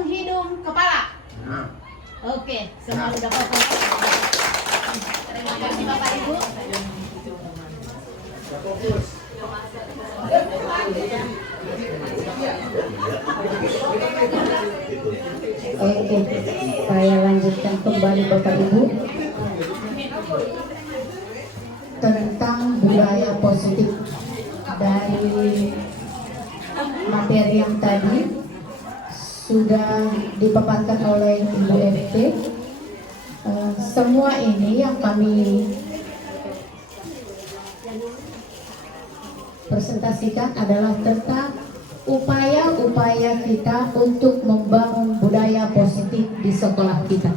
hidung, kepala. Oke, semua sudah fokus. Terima kasih Bapak Ibu. Oke, saya lanjutkan kembali Bapak Ibu tentang budaya positif. Dari materi yang tadi sudah dipaparkan oleh Ibu FT. Semua ini yang kami presentasikan adalah tentang upaya-upaya kita untuk membangun budaya positif di sekolah kita.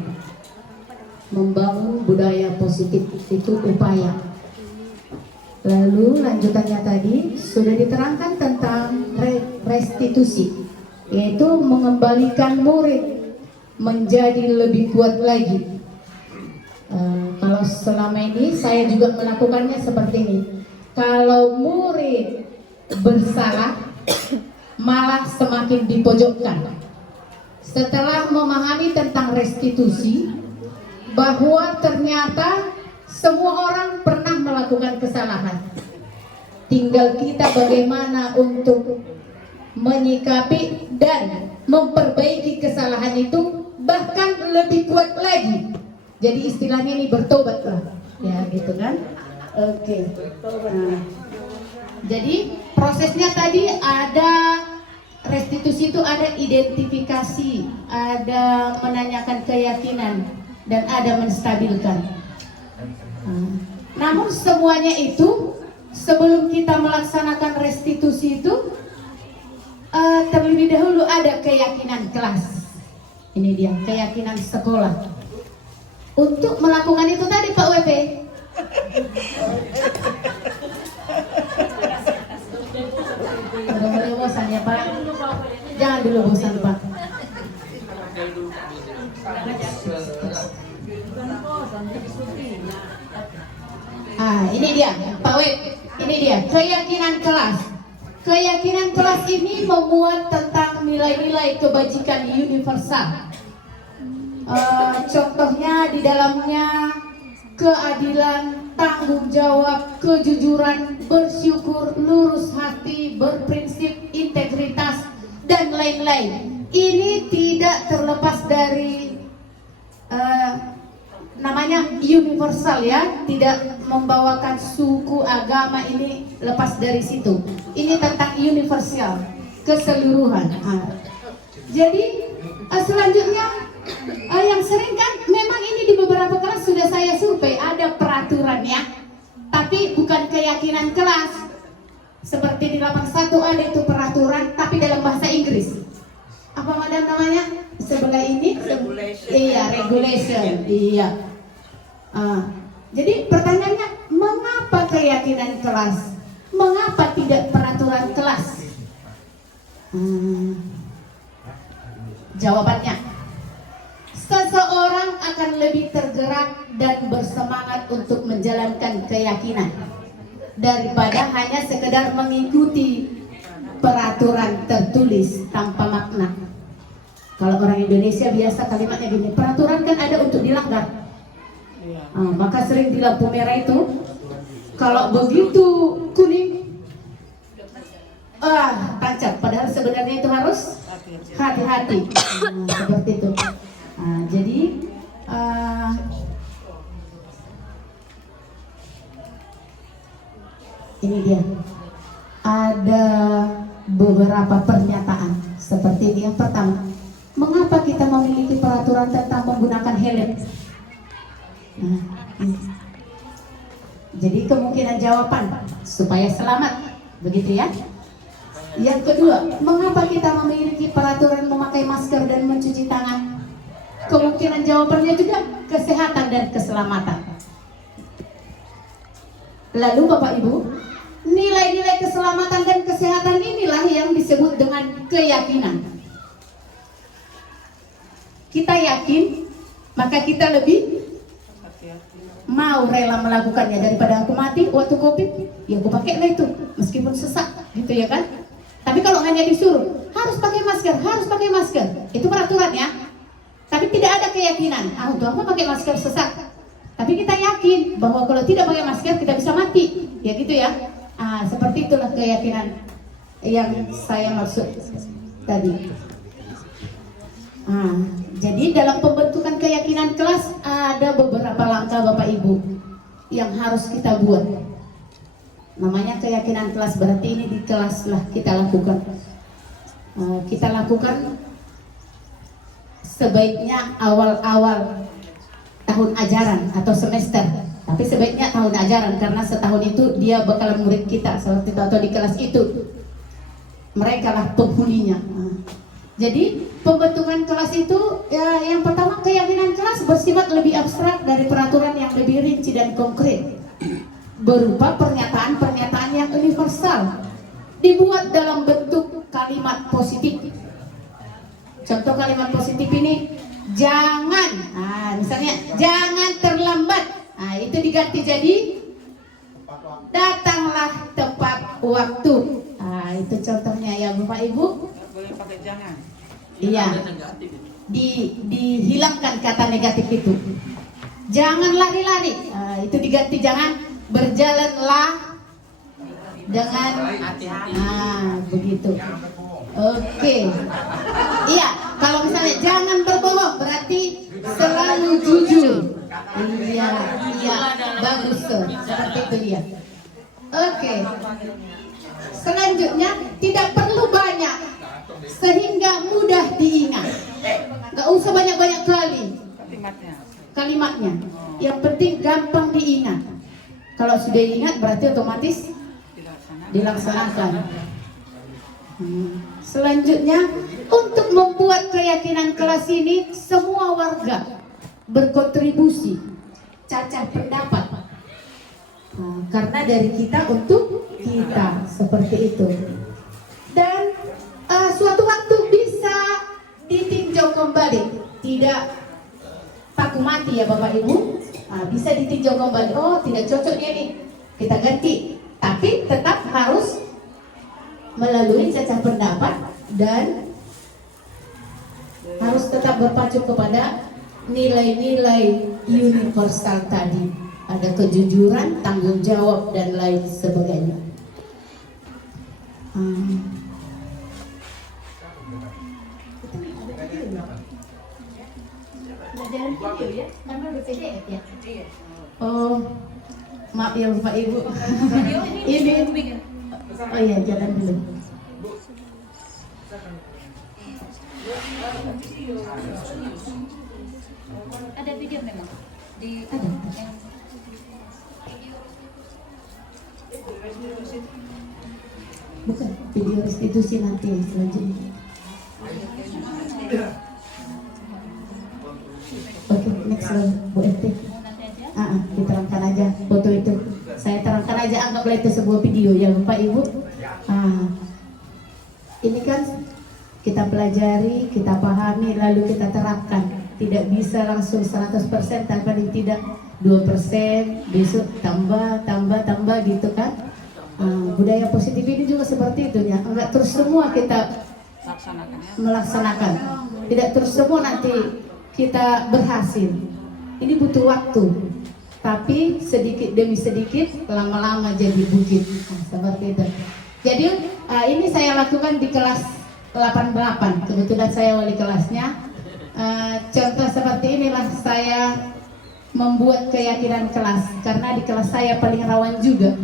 Membangun budaya positif itu upaya. Lalu lanjutannya tadi sudah diterangkan tentang restitusi, yaitu mengembalikan murid menjadi lebih kuat lagi. Kalau selama ini saya juga melakukannya seperti ini. Kalau murid bersalah malah semakin dipojokkan. Setelah memahami tentang restitusi, bahwa ternyata semua orang pernah melakukan kesalahan. Tinggal kita bagaimana untuk menyikapi dan memperbaiki kesalahan itu, bahkan lebih kuat lagi. Jadi istilahnya ini bertobat lah, ya gitu kan? Oke. Nah, jadi prosesnya tadi ada restitusi, itu ada identifikasi, ada menanyakan keyakinan, dan ada menstabilkan. Namun semuanya itu sebelum kita melaksanakan restitusi itu terlebih dahulu ada keyakinan kelas. Ini dia keyakinan sekolah. Untuk melakukan itu tadi Pak WP, Udah mulai bosan ya Pak? Jangan dulu bosan Pak. Ini dia Pak Wib. Ini dia keyakinan kelas. Keyakinan kelas ini memuat tentang nilai-nilai kebajikan universal. Contohnya di dalamnya keadilan, tanggung jawab, kejujuran, bersyukur, lurus hati, berprinsip, integritas, dan lain-lain. Ini tidak terlepas dari namanya universal ya, tidak membawakan suku, agama, ini lepas dari situ. Ini tentang universal, keseluruhan. Jadi selanjutnya yang sering kan memang ini di beberapa kelas sudah saya survei ada peraturannya, tapi bukan keyakinan kelas. Seperti di 81 ada itu peraturan, tapi dalam bahasa Inggris. Apa madam namanya? Sebelah ini? Iya, regulation. Iya. Jadi pertanyaannya, mengapa keyakinan kelas? Mengapa tidak peraturan kelas? Jawabannya, seseorang akan lebih tergerak dan bersemangat untuk menjalankan keyakinan daripada hanya sekedar mengikuti peraturan tertulis tanpa makna. Kalau orang Indonesia biasa kalimatnya gini, peraturan kan ada untuk dilanggar. Maka sering di lampu merah itu, kalau begitu kuning, tancap. Padahal sebenarnya itu harus hati-hati. Seperti itu. Jadi ini dia. Ada beberapa pernyataan seperti ini. Yang pertama, mengapa kita memiliki peraturan tentang menggunakan helm? Jadi kemungkinan jawaban supaya selamat, begitu ya. Yang kedua, mengapa kita memiliki peraturan memakai masker dan mencuci tangan? Kemungkinan jawabannya juga kesehatan dan keselamatan. Lalu Bapak Ibu, nilai-nilai keselamatan dan kesehatan inilah yang disebut dengan keyakinan. Kita yakin, maka kita lebih mau rela melakukannya daripada aku mati waktu COVID, ya aku pakai lah itu meskipun sesak, gitu ya kan. Tapi kalau hanya disuruh harus pakai masker, itu peraturan ya. Tapi tidak ada keyakinan, untuk apa pakai masker sesak. Tapi kita yakin bahwa kalau tidak pakai masker kita bisa mati, ya gitu ya. Seperti itulah keyakinan yang saya maksud tadi. Jadi dalam pembentukan keyakinan kelas ada beberapa langkah Bapak Ibu yang harus kita buat. Namanya keyakinan kelas, berarti ini di kelas lah kita lakukan. Kita lakukan sebaiknya awal-awal tahun ajaran atau semester. Tapi sebaiknya tahun ajaran karena setahun itu dia bakalan murid kita seperti itu, atau di kelas itu mereka lah penghuninya. Jadi pembentukan kelas itu ya, yang pertama keyakinan kelas bersifat lebih abstrak dari peraturan yang lebih rinci dan konkret, berupa pernyataan-pernyataan yang universal, dibuat dalam bentuk kalimat positif. Contoh kalimat positif ini, jangan, misalnya jangan terlambat, itu diganti jadi datanglah tepat waktu. Itu contohnya ya Bapak Ibu. Boleh pakai jangan. Iya. Dihilangkan kata negatif itu. Jangan lari-lari. Itu diganti jangan berjalanlah dengan hati-hati. Begitu. Oke. Iya, kalau misalnya jangan berbohong berarti selalu jujur. Iya, bagus tuh. Seperti itu dia. Oke. Selanjutnya tidak perlu banyak sehingga mudah diingat. Gak usah banyak-banyak kali kalimatnya. Yang penting gampang diingat. Kalau sudah diingat berarti otomatis dilaksanakan. Selanjutnya, untuk membuat keyakinan kelas ini semua warga berkontribusi, cacah pendapat. Karena dari kita untuk kita, seperti itu. dan suatu waktu bisa ditinjau kembali, tidak paku mati ya Bapak Ibu. Bisa ditinjau kembali, oh tidak cocok dia nih, kita ganti, tapi tetap harus melalui cacah pendapat dan harus tetap berpacu kepada nilai-nilai universal tadi. Ada kejujuran, tanggung jawab, dan lain sebagainya. Jalan video ya, karena udah PDF ya. Oh, maaf ya Bapak Ibu. Ini. Oh iya, jalan dulu. Ada video memang di Ada. Bukan, video restitusi nanti selanjutnya. Oke, next slide Bu RT. Diterangkan aja foto itu. Saya terangkan aja, anggaplah itu sebuah video ya Bapak Ibu. Ini kan kita pelajari, kita pahami, lalu kita terapkan. Tidak bisa langsung 100%, tapi paling tidak 2%, besok tambah gitu kan. Budaya positif ini juga seperti itu ya. Enggak terus semua kita melaksanakan. Tidak terus semua nanti kita berhasil. Ini butuh waktu. Tapi sedikit demi sedikit, lama-lama jadi bukit. Seperti itu. Jadi ini saya lakukan di kelas 88. Kebetulan saya wali kelasnya. Contoh seperti inilah saya membuat keyakinan kelas. Karena di kelas saya paling rawan juga.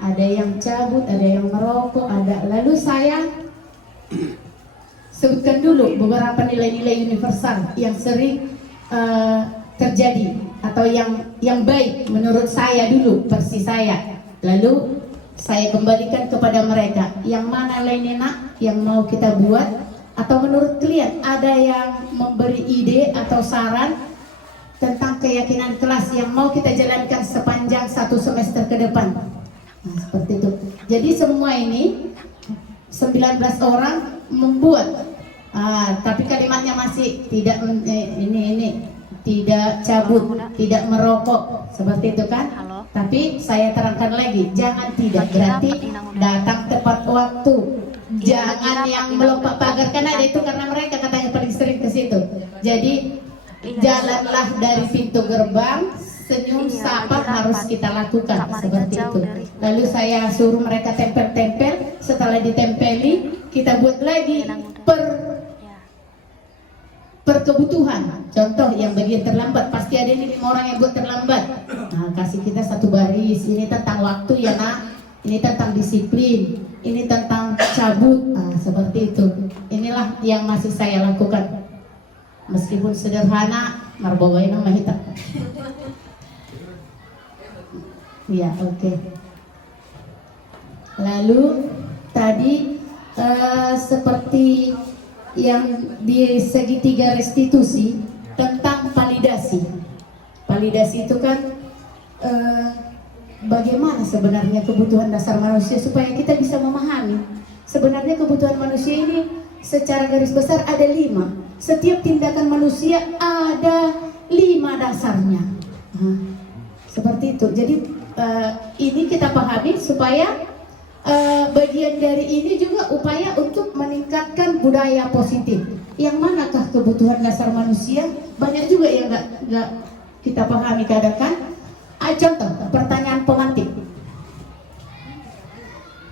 Ada yang cabut, ada yang merokok, ada. Lalu saya sebutkan dulu beberapa nilai-nilai universal yang sering terjadi atau yang baik menurut saya dulu, versi saya. Lalu saya kembalikan kepada mereka. Yang mana lainnya yang mau kita buat, atau menurut kalian ada yang memberi ide atau saran tentang keyakinan kelas yang mau kita jalankan sepanjang 1 semester ke depan. Nah, seperti itu. Jadi semua ini 19 orang membuat, tapi kalimatnya masih tidak ini tidak cabut, tidak merokok, seperti itu kan? Tapi saya terangkan lagi, jangan tidak berarti datang tepat waktu, jangan yang melompat pagar, karena ada itu karena mereka katanya paling sering ke situ. Jadi jalanlah dari pintu gerbang. Senyum sapa harus kita lakukan seperti itu. Lalu saya suruh mereka tempel-tempel. Setelah ditempeli, kita buat lagi per kebutuhan. Contoh yang bagian terlambat, pasti ada ini 5 orang yang buat terlambat. Nah, kasih kita satu baris. Ini tentang waktu ya nak. Ini tentang disiplin. Ini tentang cabut. Nah, seperti itu. Inilah yang masih saya lakukan. Meskipun sederhana, marbogai nama hitam. Ya, oke. Lalu tadi seperti yang di segitiga restitusi tentang validasi. Validasi itu kan bagaimana sebenarnya kebutuhan dasar manusia supaya kita bisa memahami. Sebenarnya kebutuhan manusia ini secara garis besar ada 5. Setiap tindakan manusia ada 5 dasarnya. Seperti itu. Jadi ini kita pahami supaya bagian dari ini juga upaya untuk meningkatkan budaya positif. Yang manakah kebutuhan dasar manusia? Banyak juga yang nggak kita pahami kadang kan. Contoh pertanyaan pemantik.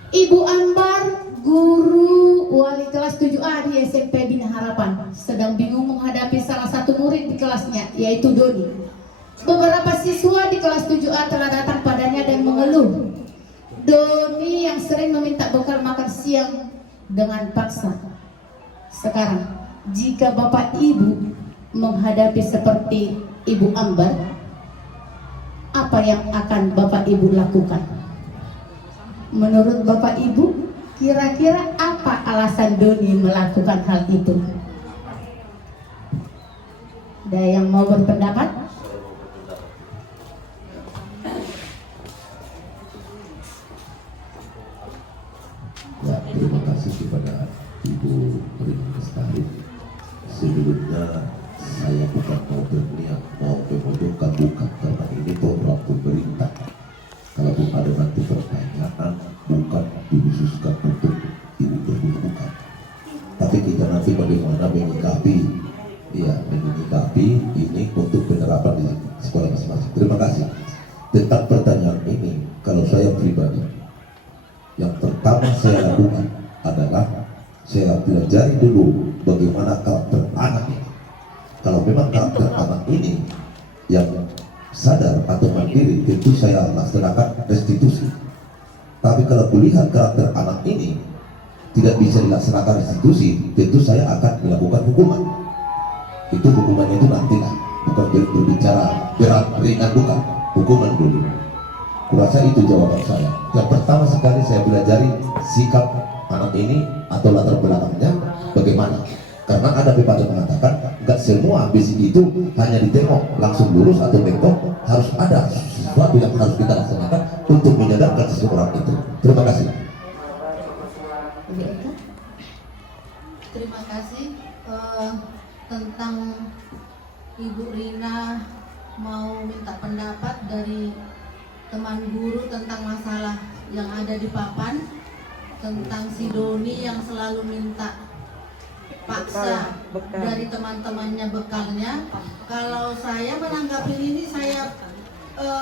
Ibu Ambar, guru wali kelas 7A di SMP Bina Harapan, sedang bingung menghadapi salah satu murid di kelasnya, yaitu Doni. Beberapa siswa di kelas 7A telah datang padanya dan mengeluh. Doni yang sering meminta bekal makan siang dengan paksa. Sekarang, jika Bapak Ibu menghadapi seperti Ibu Ambar, apa yang akan Bapak Ibu lakukan? Menurut Bapak Ibu, kira-kira apa alasan Doni melakukan hal itu? Ada yang mau berpendapat? Ya, terima kasih. pelajari dulu bagaimana karakter anak ini. Kalau memang karakter anak ini yang sadar atau mandiri, tentu saya laksanakan restitusi. Tapi kalau kulihat karakter anak ini tidak bisa dilaksanakan restitusi, tentu saya akan melakukan hukuman. Itu hukumannya itu nantilah, bukan berbicara berat ringan, bukan, hukuman dulu. Kurasa itu jawaban saya. Yang pertama sekali saya pelajari sikap anak ini atau latar belakangnya bagaimana. Karena ada pepatah mengatakan nggak semua ambisi itu hanya ditengok langsung lurus atau bengkok, harus ada sesuatu yang harus kita laksanakan untuk menyadarkan seseorang itu. Terima kasih. Terima kasih tentang Ibu Rina mau minta pendapat dari teman guru tentang masalah yang ada di papan, tentang si Doni yang selalu minta paksa dari teman-temannya bekalnya. Kalau saya menanggapi ini, saya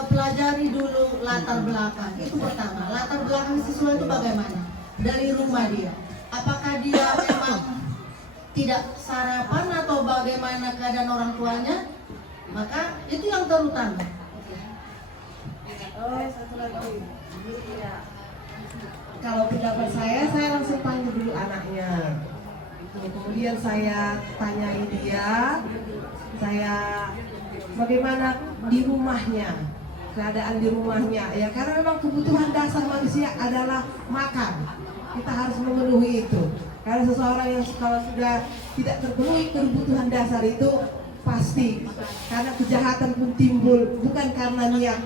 pelajari dulu latar belakang. Itu pertama, latar belakang siswa itu bagaimana dari rumah dia. Apakah dia memang tidak sarapan atau bagaimana keadaan orang tuanya? Maka itu yang terutama. Satu lagi. Kalau pendapat saya langsung panggil dulu anaknya. Kemudian saya tanyai dia, saya bagaimana di rumahnya, keadaan di rumahnya. Ya karena memang kebutuhan dasar manusia adalah makan. Kita harus memenuhi itu. Karena seseorang yang kalau sudah tidak terpenuhi kebutuhan dasar itu pasti karena kejahatan pun timbul, bukan karena niat,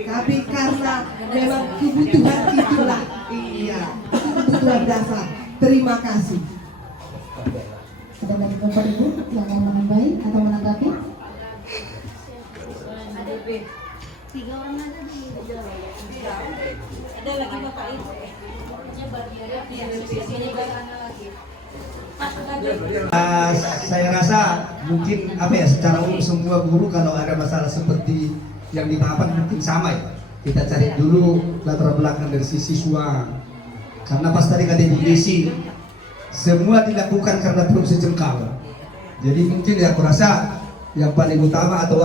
tapi karena memang kebutuhan itulah. Iya, itu kebutuhan dasar. Terima kasih. Ada dari Bapak Ibu yang mau menambahi atau menanggapi? Tiga orang aja dulu. Ada lagi Bapak Ibu. Saya rasa mungkin secara umum semua guru kalau ada masalah seperti yang di papan mungkin sama ya. Kita cari dulu latar belakang dari sisi siswa. Karena pas tadi kata Ibu Desi, semua dilakukan karena perut sejengkal. Jadi mungkin ya aku rasa yang paling utama atau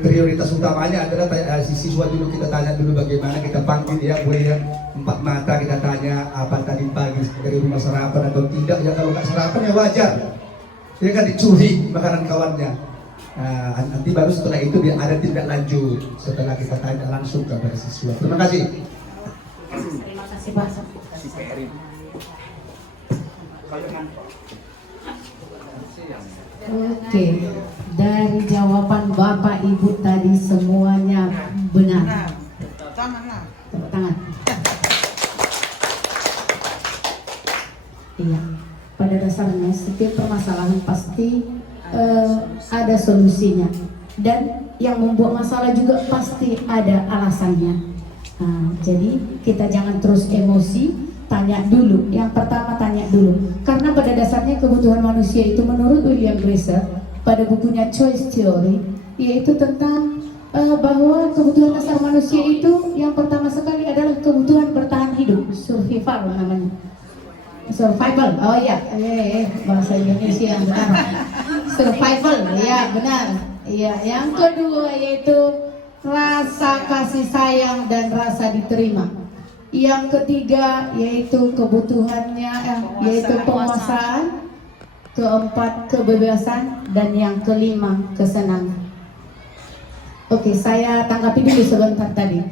prioritas utamanya adalah si siswa dulu. Kita tanya dulu bagaimana, kita panggil ya, boleh ya, empat mata kita tanya apa tadi pagi dari rumah sarapan atau tidak. Ya kalau nggak sarapan ya wajar, dia kan dicuri makanan kawannya. Nanti baru setelah itu dia ada tindak lanjut setelah kita tanya langsung kepada siswa. Terima kasih. Terima kasih Pak. Oke, dari jawaban Bapak Ibu tadi semuanya benar. Tepuk tangan. Iya, pada dasarnya setiap permasalahan pasti ada solusinya, dan yang membuat masalah juga pasti ada alasannya. Jadi kita jangan terus emosi, tanya dulu. Yang pertama tanya dulu, karena pada dasarnya kebutuhan manusia itu menurut William Glasser pada bukunya Choice Theory, yaitu tentang bahwa kebutuhan dasar manusia itu yang pertama sekali adalah kebutuhan bertahan hidup, survival namanya. Survival, oh iya, bahasa Indonesia yang benar. Survival, ya benar. Iya, yang kedua yaitu rasa kasih sayang dan rasa diterima. Yang ketiga yaitu kebutuhannya, yaitu penguasaan. Keempat kebebasan, dan yang kelima kesenangan. Oke, saya tanggapi dulu sebentar tadi.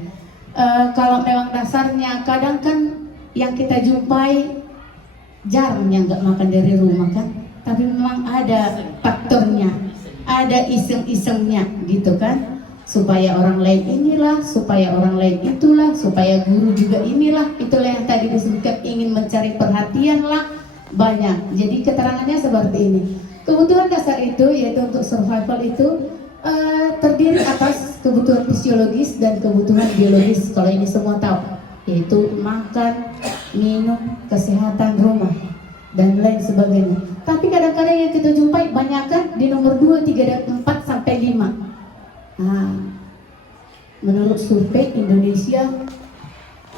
Kalau memang dasarnya kadang kan yang kita jumpai jarang yang nggak makan dari rumah kan, tapi memang ada faktornya, ada iseng-isengnya gitu kan. Supaya orang lain inilah, supaya orang lain itulah, supaya guru juga inilah, itulah yang tadi disebutkan, ingin mencari perhatian lah, banyak. Jadi keterangannya seperti ini. Kebutuhan dasar itu yaitu untuk survival itu terdiri atas kebutuhan fisiologis dan kebutuhan biologis. Kalau ini semua tahu, yaitu makan, minum, kesehatan rumah, dan lain sebagainya. Tapi kadang-kadang yang kita jumpai banyak kan di nomor 2, 3, dan 4 sampai 5. Menurut survei Indonesia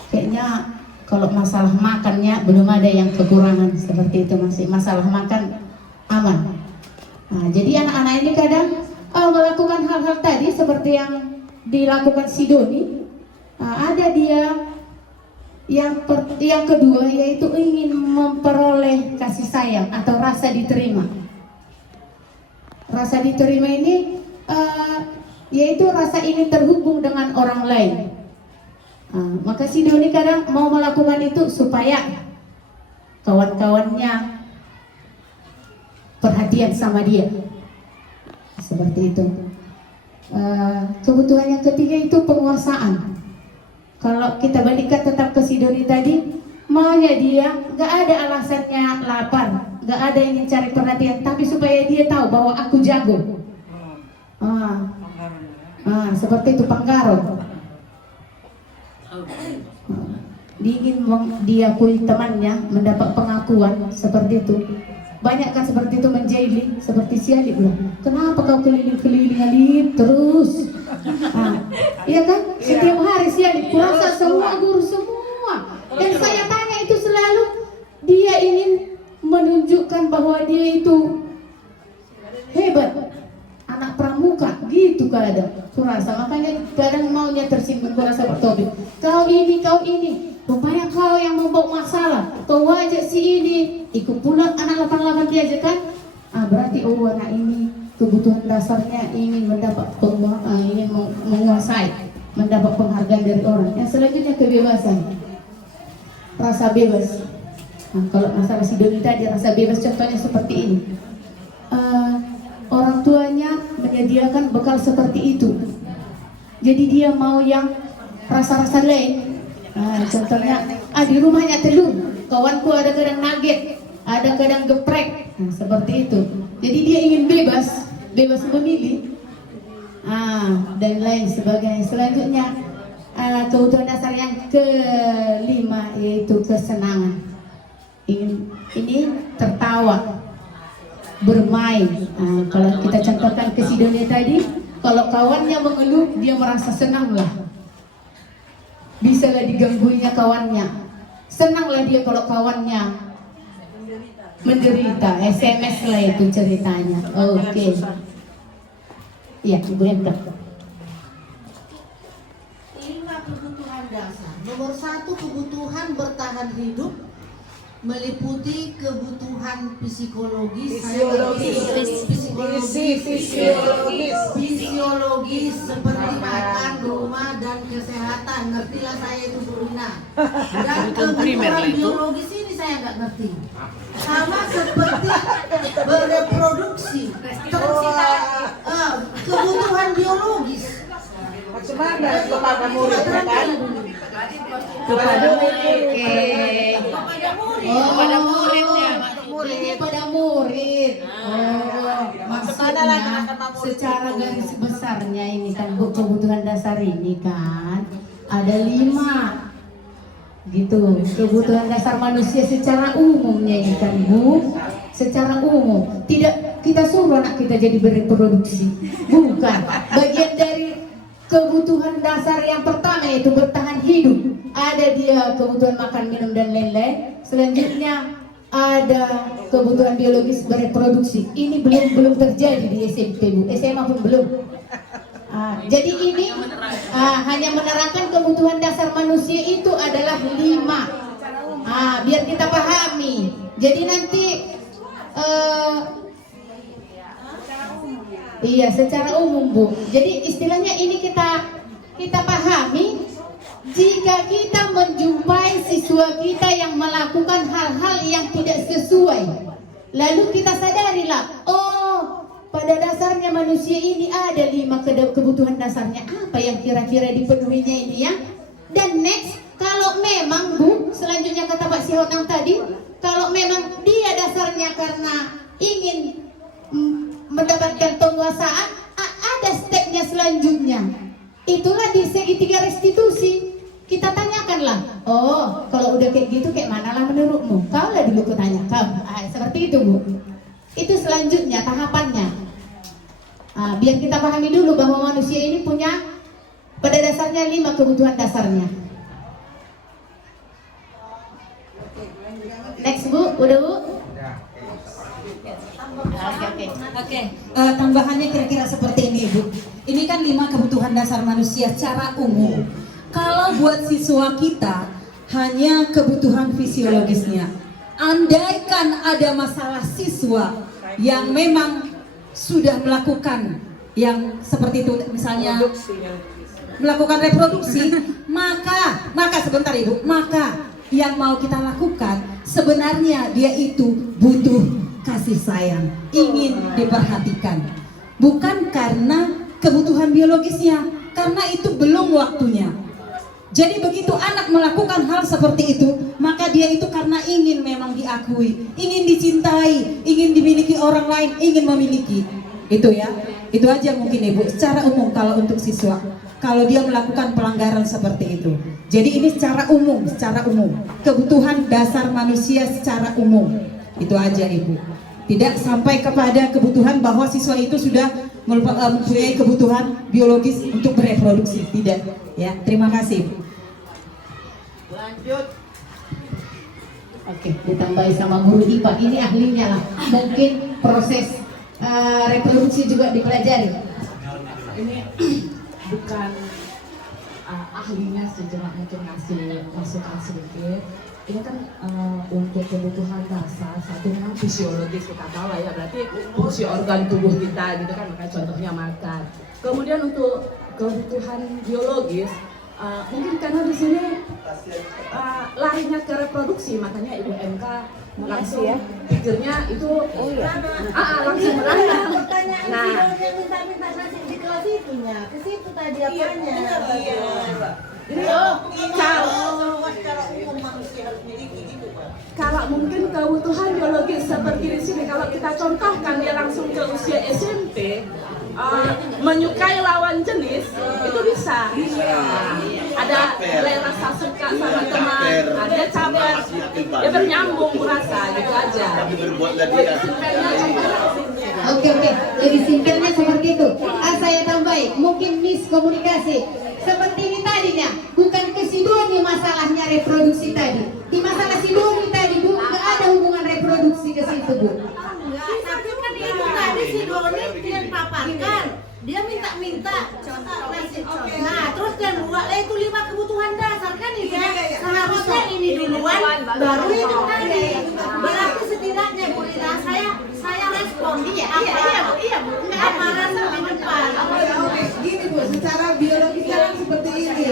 kayaknya Kalau masalah makannya belum ada yang kekurangan seperti itu, masih masalah makan aman. Nah, jadi anak-anak ini kadang melakukan hal-hal tadi seperti yang dilakukan si Doni. Nah, ada dia yang kedua, yaitu ingin memperoleh kasih sayang atau rasa diterima. Rasa diterima ini yaitu rasa ingin terhubung dengan orang lain. Maka si Doni kadang mau melakukan itu supaya kawan-kawannya perhatian sama dia, seperti itu. Kebutuhan yang ketiga itu penguasaan. Kalau kita balikkan tetap ke si Doni tadi, maunya dia gak ada alasannya lapar, gak ada ingin cari perhatian, tapi supaya dia tahu bahwa aku jago. Seperti itu Panggaro. Ingin diakui temannya, mendapat pengakuan seperti itu. Banyak kan seperti itu menjailing, seperti si Alip loh. Kenapa kau keliling-keliling Alip terus? Iya kan? Setiap hari si Alip kurasa semua guru semua. Dan saya tanya itu selalu, dia ingin menunjukkan bahwa dia itu hebat, anak pramuka, gitu kadang kurasa. Makanya kadang maunya tersinggung kurasa bertopik. Kau ini, rupanya kau yang membawa masalah. Kau ajak si ini, ikut pula anak 88 diajak kan? Berarti anak ini kebutuhan dasarnya ingin mendapat ingin menguasai, mendapat penghargaan dari orang. Yang selanjutnya kebebasan, rasa bebas. Kalau masalah si Doni tadi, rasa bebas contohnya seperti ini. Orang tuanya menyediakan bekal seperti itu, jadi dia mau yang rasa-rasa lain. Contohnya, di rumahnya telur, kawanku ada kadang nugget, ada kadang geprek, seperti itu. Jadi dia ingin bebas memilih, dan lain sebagainya. Selanjutnya, kebutuhan dasar yang kelima yaitu kesenangan. Ini tertawa, bermain. Kalau kita contohkan ke si Doni tadi, kalau kawannya mengeluh, dia merasa senang lah. Bisalah diganggunya kawannya. Senanglah dia kalau kawannya menderita. SMS lah itu ceritanya. Oke. Iya, Ibu Emka. 5 kebutuhan dasar. Nomor 1, kebutuhan bertahan hidup, meliputi kebutuhan fisiologis seperti makan, rumah, dan kesehatan. Ngertilah saya itu Bu Rina. Dan kebutuhan biologis ini saya nggak ngerti. Sama seperti bereproduksi. Kebutuhan biologis. Kepada murid kan? Kepada muridnya, ini pada murid. Maksudnya secara garis besarnya ini kan kebutuhan dasar ini kan ada 5 gitu. Kebutuhan dasar manusia secara umumnya ini kan Bu, secara umum. Tidak kita suruh anak kita jadi bereproduksi, bukan. Bagian dari kebutuhan dasar yang pertama yaitu bertahan hidup. Ada dia kebutuhan makan, minum, dan lain-lain. Selanjutnya ada kebutuhan biologis bereproduksi. Ini belum terjadi di SMP Bu, SMA pun belum. Jadi ini hanya menerangkan kebutuhan dasar manusia itu adalah 5. Biar kita pahami. Jadi nanti iya secara umum Bu. Jadi istilahnya ini kita pahami. Jika kita menjumpai siswa kita yang melakukan hal-hal yang tidak sesuai, lalu kita sadarilah, oh pada dasarnya manusia ini ada 5 kebutuhan dasarnya. Apa yang kira-kira dipenuhinya ini ya? Dan next, kalau memang Bu, selanjutnya kata Pak Sihonang tadi, kalau memang dia dasarnya karena ingin mendapatkan penguasaan, ada stepnya selanjutnya. Itulah di segitiga restitusi. Kita tanyakanlah, oh kalau udah kayak gitu kayak mana lah menurutmu? Kau lah dulu kutanya, seperti itu Bu. Itu selanjutnya tahapannya. Biar kita pahami dulu bahwa manusia ini punya pada dasarnya 5 kebutuhan dasarnya. Udah Bu? Oke, tambahannya kira-kira seperti ini Ibu. Ini kan 5 kebutuhan dasar manusia secara umum. Kalau buat siswa kita hanya kebutuhan fisiologisnya. Andaikan ada masalah siswa yang memang sudah melakukan yang seperti itu, misalnya melakukan reproduksi, maka sebentar Ibu, maka yang mau kita lakukan sebenarnya dia itu butuh kasih sayang, ingin diperhatikan, bukan karena kebutuhan biologisnya, karena itu belum waktunya. Jadi begitu anak melakukan hal seperti itu, maka dia itu karena ingin memang diakui, ingin dicintai, ingin dimiliki orang lain, ingin memiliki. Itu ya, itu aja mungkin Ibu, secara umum kalau untuk siswa, kalau dia melakukan pelanggaran seperti itu. Jadi ini secara umum, kebutuhan dasar manusia secara umum. Itu aja Ibu. Tidak sampai kepada kebutuhan bahwa siswa itu sudah mempunyai kebutuhan biologis untuk bereproduksi. Tidak. Ya, terima kasih. Lanjut. Oke, ditambahi sama guru IPA. Ini ahlinya lah. Mungkin proses reproduksi juga dipelajari. Ini bukan ahlinya sejenak untuk ngasih masukan sedikit. Ini kan untuk kebutuhan dasar, satu memang fisiologis kita tahu lah ya, berarti fungsi organ tubuh kita gitu kan, makanya contohnya makan. Kemudian untuk kebutuhan biologis, mungkin karena di sini larinya ke reproduksi, makanya Ibu MK langsung pikirnya itu langsung merayap. Pertanyaan yang minta-minta nasi di kelas itunya, ke situ tadi apanya? Ini kalau mungkin kebutuhan biologis seperti di sini, kalau kita contohkan dia langsung ke usia SMP, menyukai lawan jenis itu bisa. Ada rasa suka sama teman, dia caper, dia bernyambung merasa gitu aja. Oke, lebih simpelnya seperti itu. Saya tambahin, mungkin miskomunikasi. Seperti ini tadinya, bukan ke si Doni masalahnya reproduksi tadi. Di masalah si Doni tadi Bu, nggak ada hubungan reproduksi ke situ Bu. Enggak, tapi kan itu tadi si Doni yang paparkan. Dia minta nasi. Nah, terus dan buat itu 5 kebutuhan dasar kan itu. Seharusnya ini duluan, baru itu tadi. Berarti setidaknya Bu Rina, saya respon. Iya Bu. Amaran di depan. Oke, gini Bu, secara biologis kan seperti ini.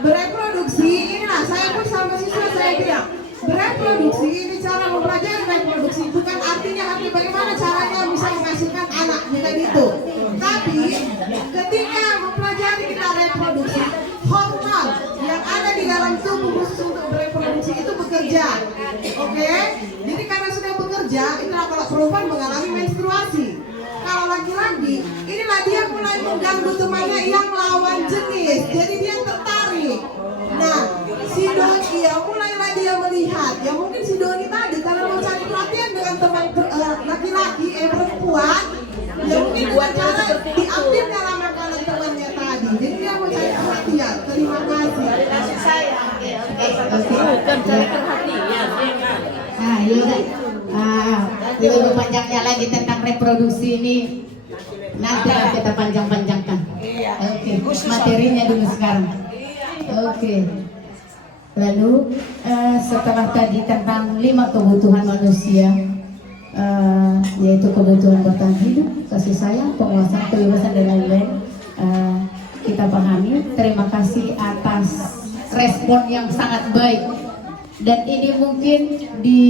Bereproduksi, inilah saya pun sama siswa saya bilang, bereproduksi ini cara mempelajari reproduksi, bukan artinya bagaimana caranya bisa menghasilkan anak, bukan itu. Tapi ketika mempelajari kita reproduksi, hormon yang ada di dalam tubuh khusus untuk bereproduksi itu bekerja. Oke? Jadi karena sudah bekerja, itulah kalau perempuan mengalami menstruasi. Kalau laki-laki, inilah dia mulai mengganggu temannya yang lawan jenis. Jadi dia tertarik. Nah, si Doni mulailah dia melihat. Ya mungkin si Doni tadi karena mau cari perhatian dengan teman laki-laki, perempuan. Ya mungkin dengan cara diambil dalam makanan temannya tadi. Jadi dia mau cari perhatian. Terima kasih. Kasih saya. Bukan cari perhatian. Lebih panjangnya lagi tentang reproduksi ini nanti kita panjang-panjangkan. Oke, materinya dulu sekarang. Oke. Lalu setelah tadi tentang 5 kebutuhan manusia, yaitu kebutuhan bertahan hidup, kasih sayang, penguasaan, kebebasan dan lain-lain, kita pahami. Terima kasih atas respon yang sangat baik. Dan ini mungkin di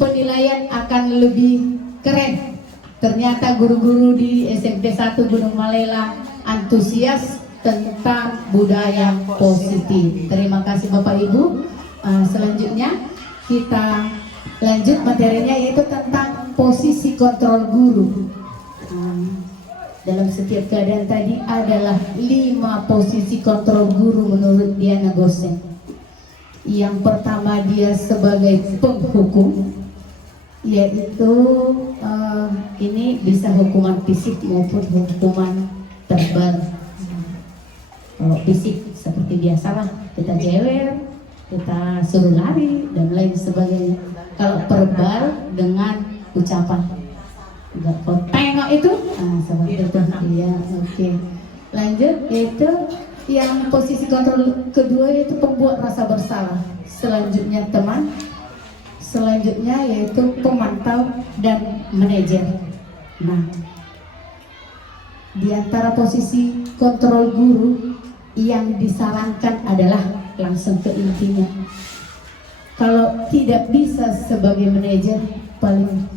penilaian akan lebih keren. Ternyata guru-guru di SMP 1 Gunung Malela antusias tentang budaya positif. Terima kasih Bapak Ibu. Selanjutnya kita lanjut materinya, yaitu tentang posisi kontrol guru. Dalam setiap keadaan tadi adalah 5 posisi kontrol guru menurut Diana Gosen. Yang pertama, dia sebagai penghukum, yaitu ini bisa hukuman fisik maupun hukuman verbal. Kalau fisik seperti biasalah, kita jewer, kita suruh lari dan lain sebagainya. Kalau verbal dengan ucapan. Enggak kau tengok itu, seperti itu. Iya, oke. Lanjut, yaitu yang posisi kontrol kedua yaitu pembuat rasa bersalah. Selanjutnya teman. Selanjutnya yaitu pemantau dan manajer. Nah, di antara posisi kontrol guru yang disarankan adalah langsung ke intinya. Kalau tidak bisa sebagai manajer, paling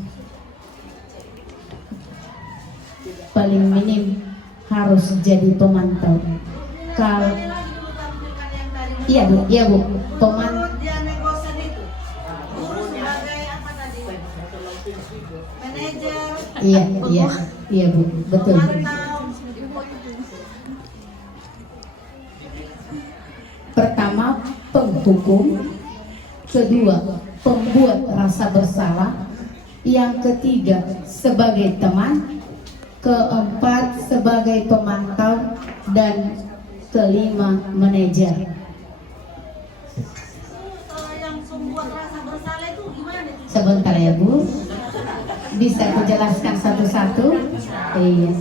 minim harus jadi pemantau. Kalau iya bu, pemantau. Dia negosen itu. Guru sebagai apa tadi? Manajer. Iya bu, betul. Pemantau. Pertama, penghukum. Kedua, pembuat rasa bersalah. Yang ketiga, sebagai teman. Keempat, sebagai pemantau. Dan kelima, manajer. Kalau yang membuat rasa bersalah itu gimana? Sebentar ya bu, bisa aku jelaskan satu-satu. Iya.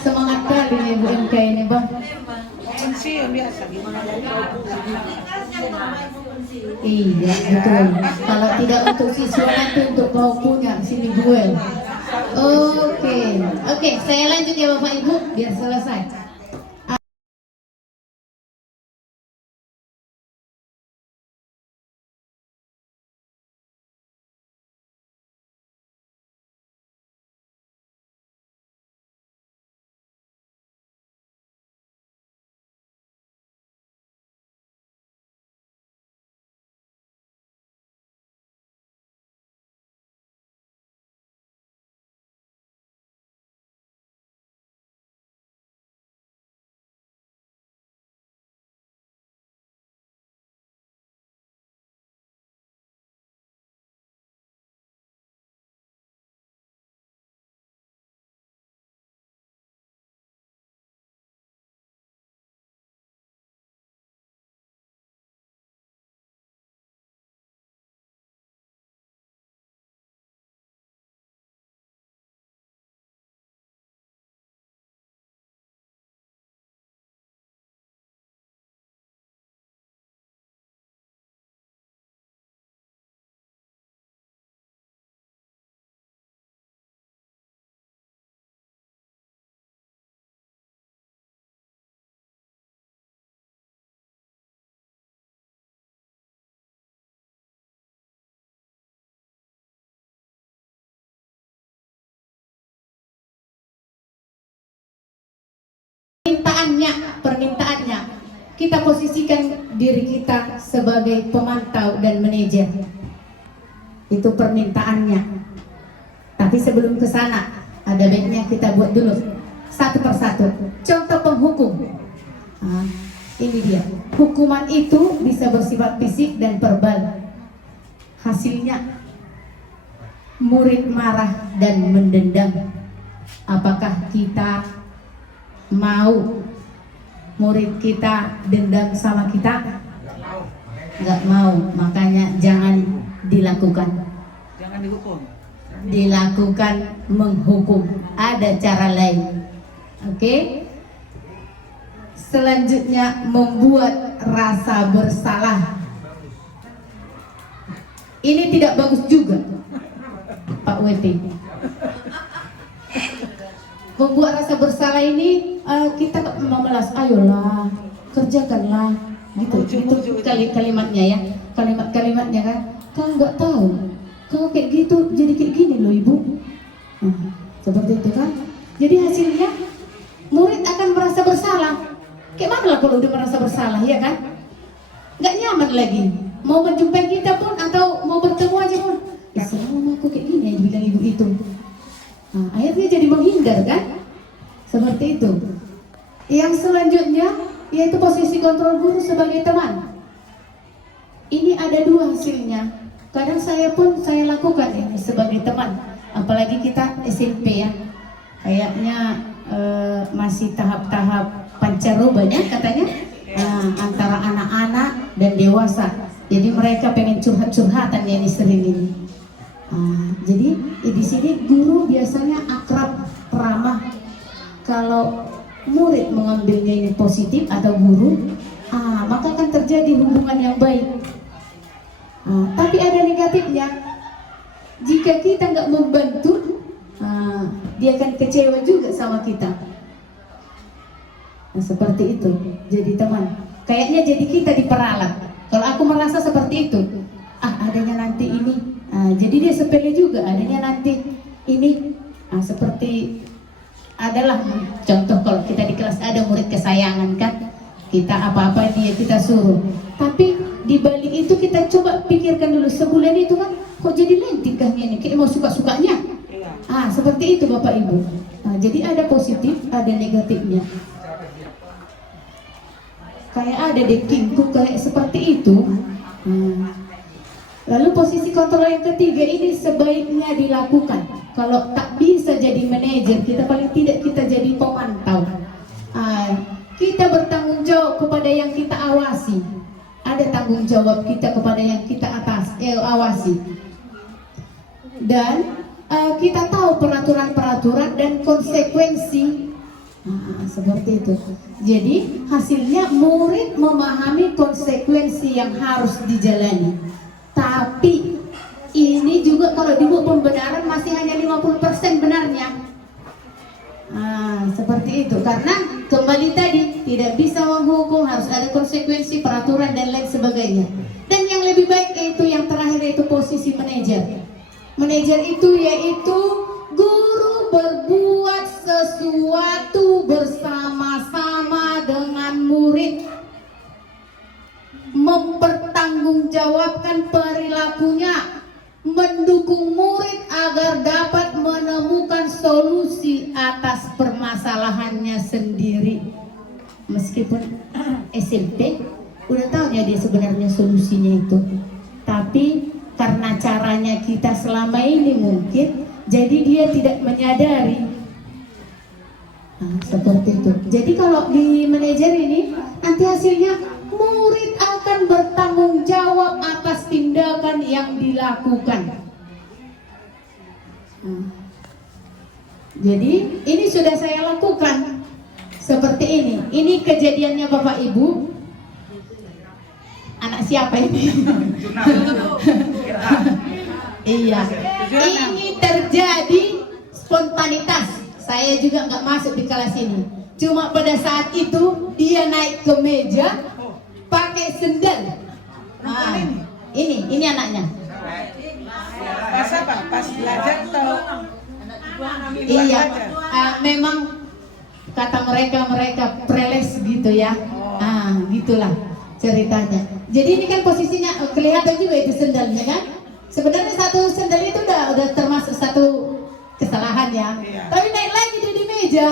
Semangat kali nih Bu MK ini bang. Iya betul. Kalau tidak untuk siswa nanti untuk kau punya sini duel. Oke, saya lanjut ya Bapak Ibu biar selesai. Permintaannya kita posisikan diri kita sebagai pemantau dan manajer. Itu permintaannya. Tapi sebelum ke sana ada baiknya kita buat dulu satu persatu. Contoh penghukum. Ini dia. Hukuman itu bisa bersifat fisik dan verbal. Hasilnya murid marah dan mendendam. Apakah kita mau murid kita dendam sama kita? Nggak mau, makanya jangan dilakukan. Jangan dihukum. Dilakukan menghukum. Ada cara lain. Oke? Selanjutnya membuat rasa bersalah. Ini tidak bagus juga, Pak WT. Membuat rasa bersalah ini kita memelas, ayolah kerjakanlah gitu kalimatnya ya, kalimatnya kan. Kau nggak tahu, kau kayak gitu jadi kayak gini loh ibu. Seperti itu kan. Jadi hasilnya murid akan merasa bersalah. Kayak mana lah kalau udah merasa bersalah ya kan? Nggak nyaman lagi. Mau menjumpai kita pun atau mau bertemu aja pun, selama aku kayak gini yang bilang ibu itu. Akhirnya jadi menghindar kan? Seperti itu. Yang selanjutnya yaitu posisi kontrol guru sebagai teman. Ini ada dua hasilnya. Kadang saya lakukan ini sebagai teman. Apalagi kita SMP ya. Kayaknya masih tahap-tahap pancarobanya katanya. Antara anak-anak dan dewasa. Jadi mereka pengen curhat-curhatan ya ini sering ini. Jadi di sini guru biasanya akrab, ramah. Kalau murid mengambilnya ini positif atau guru, maka akan terjadi hubungan yang baik. Tapi ada negatifnya. Jika kita nggak membantu, dia akan kecewa juga sama kita. Nah, seperti itu. Jadi teman, kayaknya jadi kita diperalat. Kalau aku merasa seperti itu, adanya nanti ini. Jadi dia sepele juga, adanya nanti ini. Seperti adalah contoh kalau kita di kelas ada murid kesayangan kan, kita apa-apa dia kita suruh. Tapi di balik itu kita coba pikirkan dulu, sebulan itu kan kok jadi lain tingkahnya ini, kayak mau suka-sukanya. Seperti itu Bapak Ibu. Jadi ada positif, ada negatifnya. Kayak ada dekingku kayak seperti itu. Lalu posisi kontrol yang ketiga ini sebaiknya dilakukan. Kalau tak bisa jadi manajer, kita paling tidak kita jadi pemantau. Kita bertanggung jawab kepada yang kita awasi. Ada tanggung jawab kita kepada yang kita awasi. Dan kita tahu peraturan-peraturan dan konsekuensi. Seperti itu. Jadi hasilnya murid memahami konsekuensi yang harus dijalani. Tapi ini juga kalau di buku pembenaran masih hanya 50% benarnya. Seperti itu. Karena kembali tadi tidak bisa menghukum, harus ada konsekuensi, peraturan dan lain sebagainya. Dan yang lebih baik itu yang terakhir yaitu posisi manajer. Manajer itu yaitu guru berbuat sesuatu bersama-sama dengan murid, mempertanggungjawabkan perilakunya, mendukung murid agar dapat menemukan solusi atas permasalahannya sendiri. Meskipun SMP udah tahu ya dia sebenarnya solusinya itu, tapi karena caranya kita selama ini mungkin jadi dia tidak menyadari. Seperti itu. Jadi kalau di manajer ini nanti hasilnya murid akan bertanggung jawab atas tindakan yang dilakukan. Jadi ini sudah saya lakukan seperti ini. Ini kejadiannya Bapak Ibu. Anak siapa ini? Iya. Ini terjadi spontanitas. Saya juga nggak masuk di kelas ini. Cuma pada saat itu dia naik ke meja pakai sendal. Ini anaknya. Pas apa? Pas belajar atau? Iya. Memang kata mereka preles gitu ya. Gitulah ceritanya. Jadi ini kan posisinya kelihatan juga itu sendalnya kan. Sebenarnya satu sendal itu udah termasuk satu kesalahan ya. Tapi naik lagi dia di meja.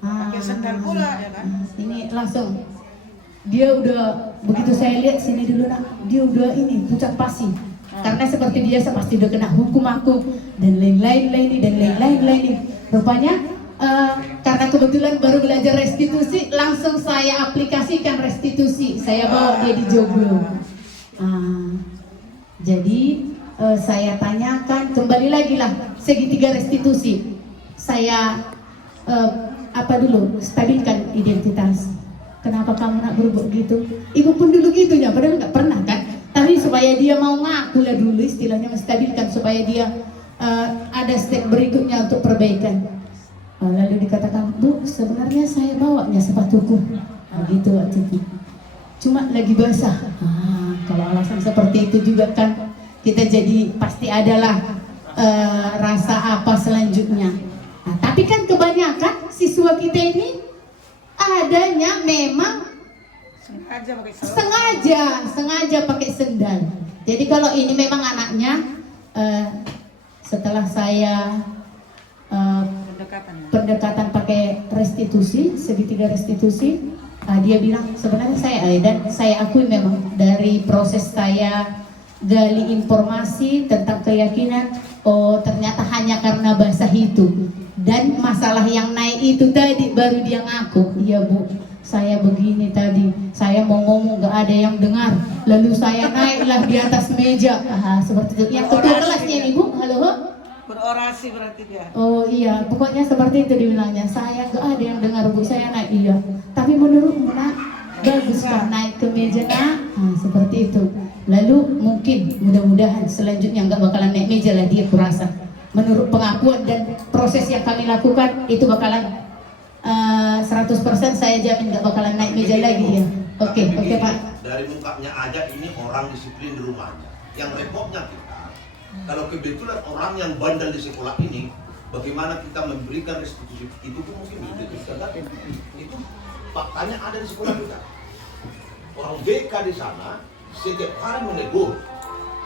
Pakai sendal pula ya kan? Ini langsung dia udah begitu saya lihat sini dulu nak, dia udah ini pucat pasi. Karena seperti biasa pasti udah kena hukum aku dan lain-lain. Rupanya karena kebetulan baru belajar restitusi, langsung saya aplikasikan restitusi. Saya bawa dia di joglo. Jadi saya tanyakan kembali lagi lah segitiga restitusi. Saya stabilkan identitas. Kenapa kamu nak berbuat gitu? Ibu pun dulu gitu ya, padahal nggak pernah kan. Tapi supaya dia mau ngaku lah dulu, istilahnya menstabilkan supaya dia ada step berikutnya untuk perbaikan. Lalu dikatakan, Bu, sebenarnya saya bawanya sepatuku. Gitu waktu itu. Cuma lagi basah. Kalau alasan seperti itu juga kan kita jadi pasti adalah rasa apa selanjutnya. Tapi kan kebanyakan siswa kita ini adanya memang sengaja pakai sendal. Jadi kalau ini memang anaknya setelah saya pendekatan pakai restitusi, segitiga restitusi, dia bilang sebenarnya saya akui memang dari proses saya gali informasi tentang keyakinan, oh ternyata hanya karena basah itu dan masalah yang naik itu tadi baru dia ngaku, iya Bu, saya begini tadi, saya mau ngomong gak ada yang dengar, lalu saya naiklah di atas meja. Seperti itu. Yang ketua kelasnya nih Bu, halo. Berorasi berarti dia. Oh iya, pokoknya seperti itu dibilangnya. Saya gak ada yang dengar Bu, saya naik iya. Tapi menurutmu nak, bagus kan naik ke meja nak? Seperti itu. Lalu mungkin mudah-mudahan selanjutnya nggak bakalan naik meja lah dia, kurasa. Menurut pengakuan dan proses yang kami lakukan itu bakalan 100% saya jamin nggak bakalan naik meja lagi ya. Oke Pak. Dari mukanya aja ini orang disiplin di rumahnya. Yang repotnya kita, kalau kebetulan orang yang bandel di sekolah ini, bagaimana kita memberikan restitusi itu pun mungkin tidak. Itu faktanya ada di sekolah kita. Orang BK di sana setiap hari menegur,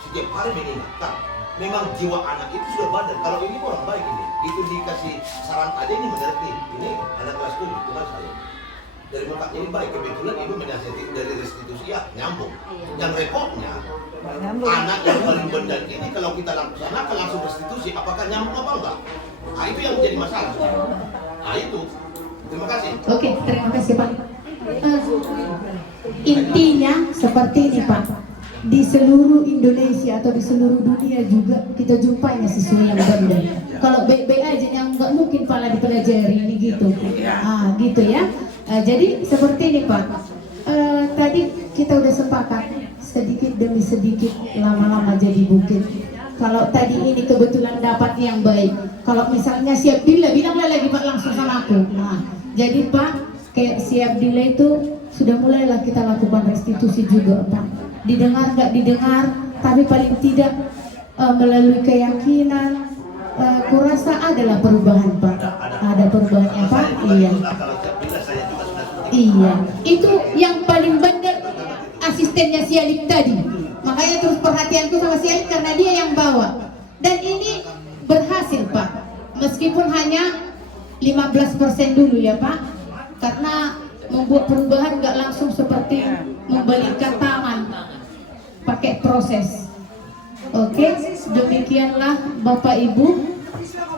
setiap hari mengingatkan. Memang jiwa anak itu sudah bandel. Kalau ini orang baik ini, itu dikasih saran aja ini mengerti. Ini anak kelas 7, itu kan saya. Dari mukanya ini baik, kebetulan ibu menasihati dari restitusi ya nyambung. Yang repotnya anak yang paling bandel ini kalau kita laksanakan langsung restitusi, apakah nyambung apa enggak? Nah itu yang menjadi masalah. Nah itu. Terima kasih. Oke, terima kasih Pak. Intinya seperti ini Pak. Di seluruh Indonesia atau di seluruh dunia juga kita jumpainya siswa yang bandel. Kalau baik-baik aja yang nggak mungkin pala dipelajari ini gitu. Gitu ya. Jadi seperti ini Pak. Tadi kita udah sepakat sedikit demi sedikit, lama-lama jadi bukit. Kalau tadi ini kebetulan dapat yang baik. Kalau misalnya siap dila, bilanglah lagi Pak langsung sama aku. Jadi Pak, kayak siap dila itu sudah mulailah kita lakukan restitusi juga Pak. Didengar nggak didengar, tapi paling tidak melalui keyakinan, kurasa adalah perubahan Pak. Ada perubahannya Pak. Iya. Iya. Itu yang paling benar asistennya si Alik tadi. Makanya terus perhatianku sama si Alik karena dia yang bawa. Dan ini berhasil Pak. Meskipun hanya 15% dulu ya Pak. Karena membuat perubahan nggak langsung seperti membalikkan tangan, pakai proses. Oke, demikianlah Bapak Ibu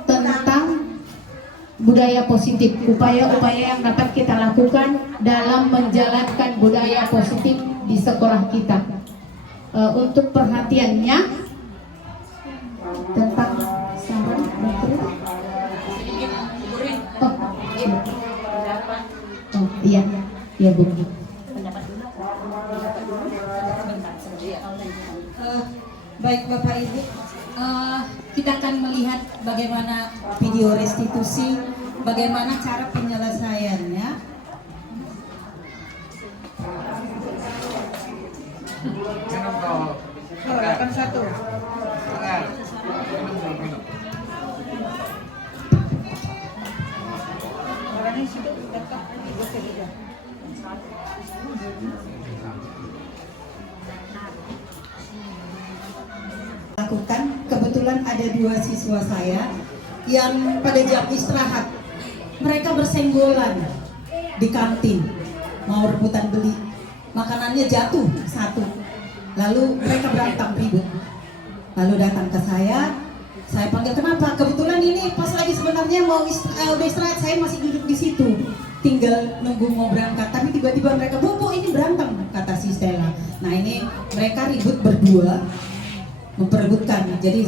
tentang budaya positif, upaya-upaya yang dapat kita lakukan dalam menjalankan budaya positif di sekolah kita. Untuk perhatiannya tentang saran iya, iya Bu. Baik Bapak Ibu, kita akan melihat bagaimana video restitusi, bagaimana cara penyelesaiannya. Akan satu. Orangnya situ dekat ibu saya. Lakukan, kebetulan ada 2 siswa saya yang pada jam istirahat mereka bersenggolan di kantin, mau rebutan beli, makanannya jatuh satu, lalu mereka berantem ribut, lalu datang ke saya panggil kenapa, kebetulan ini pas lagi sebenarnya mau udah istirahat, saya masih duduk di situ tinggal nunggu mau berangkat, tapi tiba-tiba mereka bobo ini berantem, kata si Stella. Nah ini mereka ribut berdua memperebutkan. Jadi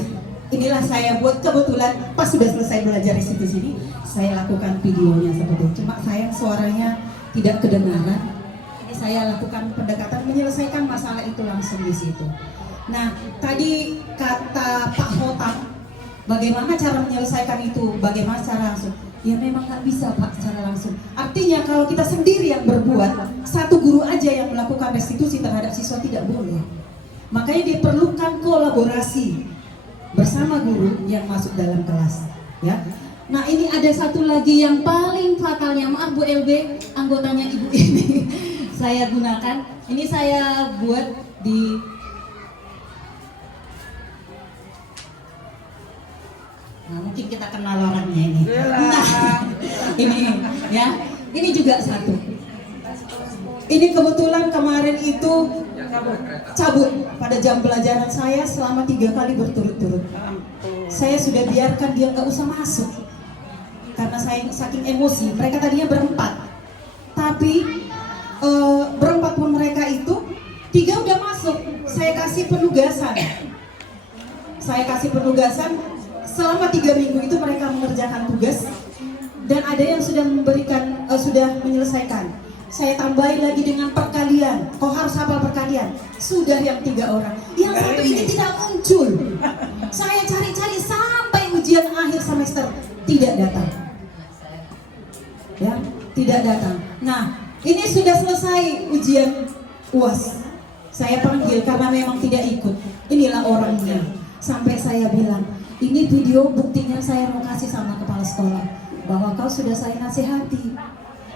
inilah saya buat, kebetulan pas sudah selesai belajar di situ sini saya lakukan videonya seperti itu. Cuma sayang suaranya tidak kedengaran. Ini saya lakukan pendekatan menyelesaikan masalah itu langsung di situ. Nah tadi kata Pak Hotam, bagaimana cara menyelesaikan itu, bagaimana cara langsung? Ya memang nggak bisa Pak secara langsung. Artinya kalau kita sendiri yang berbuat, satu guru aja yang melakukan restitusi terhadap siswa tidak boleh. Makanya diperlukan kolaborasi bersama guru yang masuk dalam kelas, ya. Nah ini ada satu lagi yang paling fatalnya, maaf Bu LB, anggotanya Ibu ini saya gunakan. Ini saya buat di mungkin kita kenal orangnya ini. Nah, ini ya, ini juga satu. Ini kebetulan kemarin itu cabut pada jam pelajaran saya selama 3 kali berturut-turut. Saya sudah biarkan dia nggak usah masuk karena saya saking emosi. Mereka tadinya berempat, tapi berempat pun mereka itu 3 udah masuk. Saya kasih penugasan. Selama 3 minggu itu mereka mengerjakan tugas dan ada yang sudah sudah menyelesaikan. Saya tambahin lagi dengan perkalian. Kau harus hafal perkalian. Sudah yang 3 orang. Yang satu ini tidak muncul. Saya cari-cari sampai ujian akhir semester tidak datang. Ya, tidak datang. Nah, ini sudah selesai ujian UAS. Saya panggil karena memang tidak ikut. Inilah orangnya. Sampai saya bilang, ini video buktinya saya mau kasih sama kepala sekolah bahwa kau sudah saya nasihati.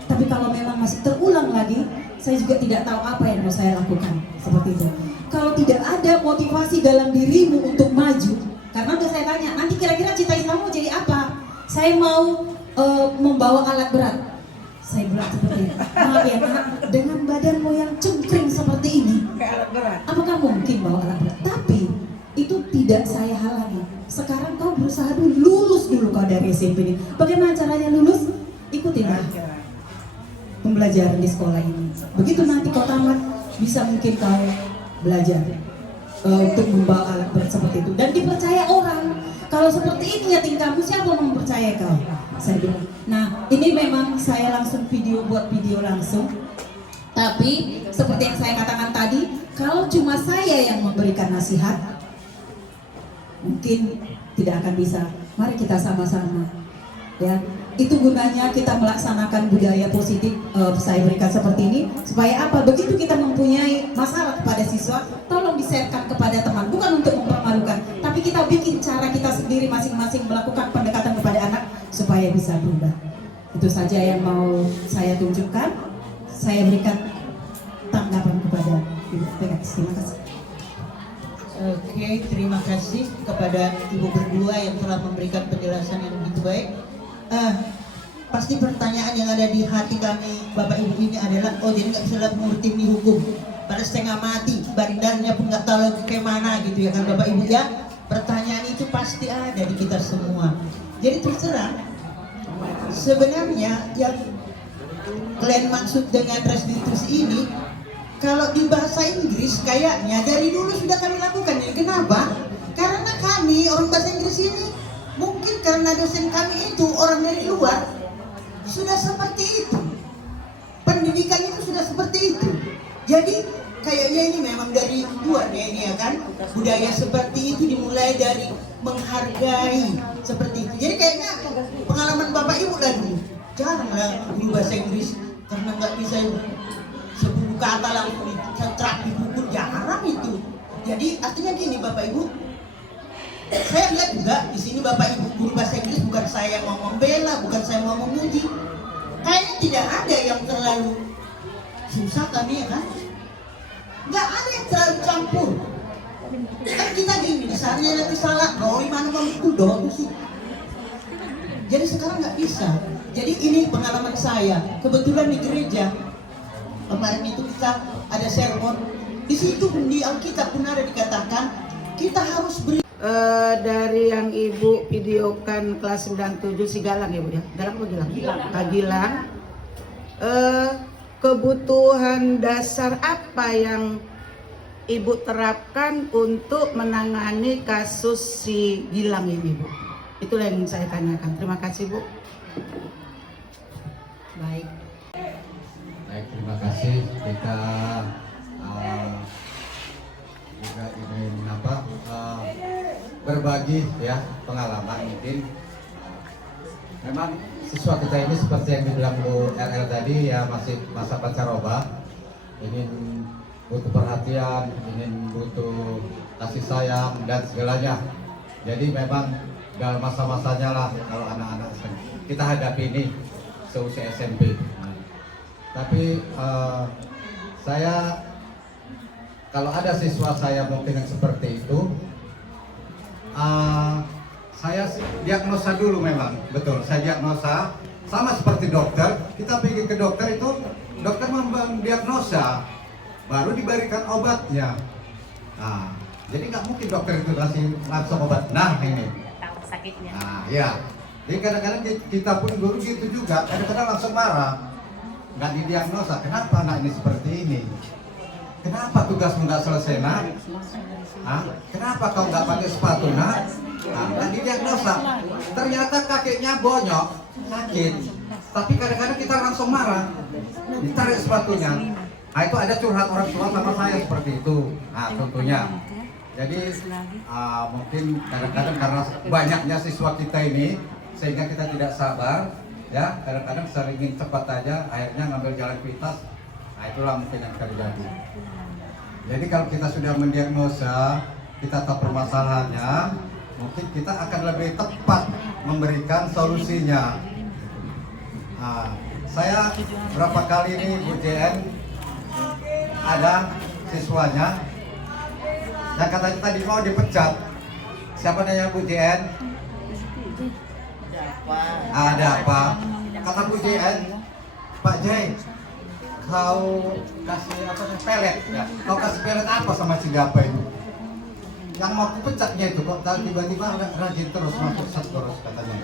Tapi kalau memang masih terulang lagi, saya juga tidak tahu apa yang mau saya lakukan. Seperti itu. Kalau tidak ada motivasi dalam dirimu untuk maju, karena udah saya tanya, nanti kira-kira cita-cita mau jadi apa? Saya mau membawa alat berat. Saya bilang seperti itu. Maaf ya Nak, dengan badanmu yang cungkring seperti ini, apakah mungkin bawa alat berat? Tapi itu tidak saya halangi. Sekarang kau berusaha dulu, lulus dulu kau dari SMP ini. Bagaimana caranya lulus? Ikutinlah pembelajaran di sekolah ini. Begitu nanti kau tamat, bisa mungkin kau belajar untuk membawa alat berat seperti itu. Dan dipercaya orang. Kalau seperti ini ya tingkahmu, siapa mau mempercayai kau? Saya bilang. Nah, ini memang saya langsung buat video langsung. Tapi seperti yang saya katakan tadi, kalau cuma saya yang memberikan nasihat, mungkin tidak akan bisa. Mari kita sama-sama, ya. Itu gunanya kita melaksanakan budaya positif. Saya berikan seperti ini supaya apa? Begitu kita mempunyai masalah kepada siswa, tolong di-sharekan kepada teman, bukan untuk mempermalukan, tapi kita bikin cara kita sendiri masing-masing melakukan pendekatan kepada anak supaya bisa berubah. Itu saja yang mau saya tunjukkan. Saya berikan tanggapan kepada Ibu PKS. Terima kasih. Oke, terima kasih kepada Ibu berdua yang telah memberikan penjelasan yang begitu baik. Pasti pertanyaan yang ada di hati kami Bapak Ibu ini adalah, oh jadi nggak bisa lihat murti di hukum, pada setengah mati, barindannya pun nggak tahu lagi kayak mana gitu ya kan Bapak Ibu ya. Pertanyaan itu pasti ada di kita semua. Jadi terus terang, sebenarnya yang kalian maksud dengan restitusi ini, kalau di bahasa Inggris kayaknya dari dulu sudah kami lakukan ini. Kenapa? Karena kami orang bahasa Inggris ini, mungkin karena dosen kami itu orang dari luar, sudah seperti itu. Pendidikan itu sudah seperti itu. Jadi kayaknya ini memang dari luar ya ini ya kan. Budaya seperti itu dimulai dari menghargai seperti itu. Jadi kayaknya pengalaman Bapak Ibu lah dulu. Jaranglah guru bahasa Inggris karena nggak bisa 10 kata langsung dicentrak di buku, jarang itu. Jadi artinya gini Bapak Ibu, saya lihat juga di sini Bapak Ibu guru bahasa Inggris, bukan saya mau membela, bukan saya mau memuji. Kayaknya tidak ada yang terlalu susah kami ya kan? Nggak ada yang terlalu campur. Kan kita gini, misalnya nanti salah, mana mau itu doang sih. Jadi sekarang nggak bisa. Jadi ini pengalaman saya. Kebetulan di gereja kemarin itu kita ada sermon. Di situ pun di Alkitab pun ada dikatakan kita harus beri. Dari yang Ibu videokan kelas 97 si Galang ya Bu ya? Galang apa Gilang? Kak Gilang. Kebutuhan dasar apa yang Ibu terapkan untuk menangani kasus si Gilang ini Bu? Itulah yang saya tanyakan. Terima kasih Bu. Baik. Baik, terima kasih. Kita juga ingin berbagi ya pengalaman mungkin. Memang siswa kita ini seperti yang dibilang Bu RL tadi ya, masih masa pancaroba, ingin butuh perhatian, ingin butuh kasih sayang dan segalanya. Jadi memang dalam masa-masanya lah kalau anak-anak kita hadapi ini seusia SMP. Tapi saya kalau ada siswa saya mungkin yang seperti itu, saya diagnosa dulu memang, betul. Saya diagnosa sama seperti dokter. Kita pergi ke dokter itu, dokter mendiagnosa, baru diberikan obatnya. Nah, jadi nggak mungkin dokter itu kasih langsung obat. Nah ini. Tahu sakitnya. Nah ya. Jadi kadang-kadang kita pun guru gitu juga, kadang-kadang langsung marah. nggak didiagnosa, kenapa anak ini seperti ini? Kenapa tugasmu nggak selesai nak? Hah? Kenapa kau nggak pakai sepatu nak? Nah, nggak didiagnosa. Ternyata kakinya bonyok, sakit. Tapi kadang-kadang kita langsung marah, ditarik sepatunya. Nah itu ada curhat orang tua sama saya seperti itu. Nah contohnya. Jadi mungkin kadang-kadang karena banyaknya siswa kita ini, sehingga kita tidak sabar, ya kadang-kadang sering ingin cepat aja, akhirnya ngambil jalan pintas. Nah itulah mungkin yang terjadi. Jadi kalau kita sudah mendiagnosa, kita tahu permasalahannya, mungkin kita akan lebih tepat memberikan solusinya. Nah, saya berapa kali ini Bu JN ada siswanya yang katanya tadi mau dipecat. Siapa nanya Bu JN? Ada apa? Kata Bu JN, Pak Jai, kau kasih apa pelet ya? Kau kasih pelet apa sama si Gapa itu? Yang mau aku pecatnya itu kok tiba-tiba rajin terus masuk terus katanya.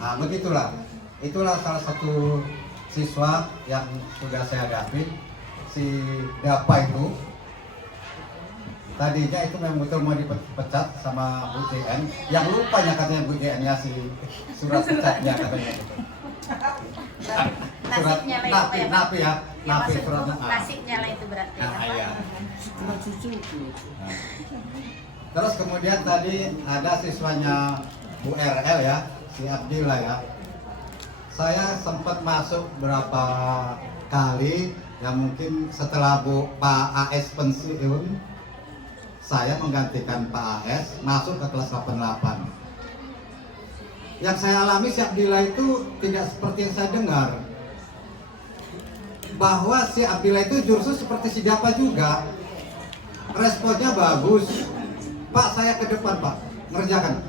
Nah begitulah, itulah salah satu siswa yang sudah saya hadapi, si Gapa itu. Tadinya itu memang betul mau dipecat sama Bu JN, yang lupanya katanya Bu JN ngasih surat pecatnya katanya gitu. Surat napi ya, napi suratnya. Nasibnya lah itu berarti. Nah, iya. Terus kemudian tadi ada siswanya Bu RL ya, si Abdillah ya. Saya sempat masuk berapa kali, yang mungkin setelah Pak AS pensiun, saya menggantikan Pak AS masuk ke kelas 88. Yang saya alami si Abdillah itu tidak seperti yang saya dengar, bahwa si Abdillah itu justru seperti si Gapa juga. Responnya bagus. Pak, saya ke depan Pak, ngerjakan.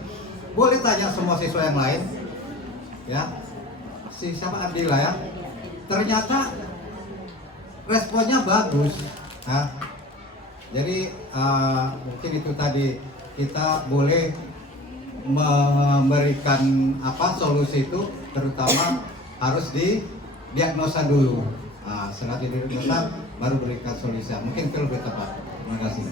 Boleh tanya semua siswa yang lain, ya. Si siapa Abdillah ya. Ternyata responnya bagus. Nah, jadi mungkin itu tadi, kita boleh memberikan solusi itu, terutama harus didiagnosa dulu. Setelah didiagnosa baru berikan solusi. Mungkin itu lebih tepat. Terima kasih.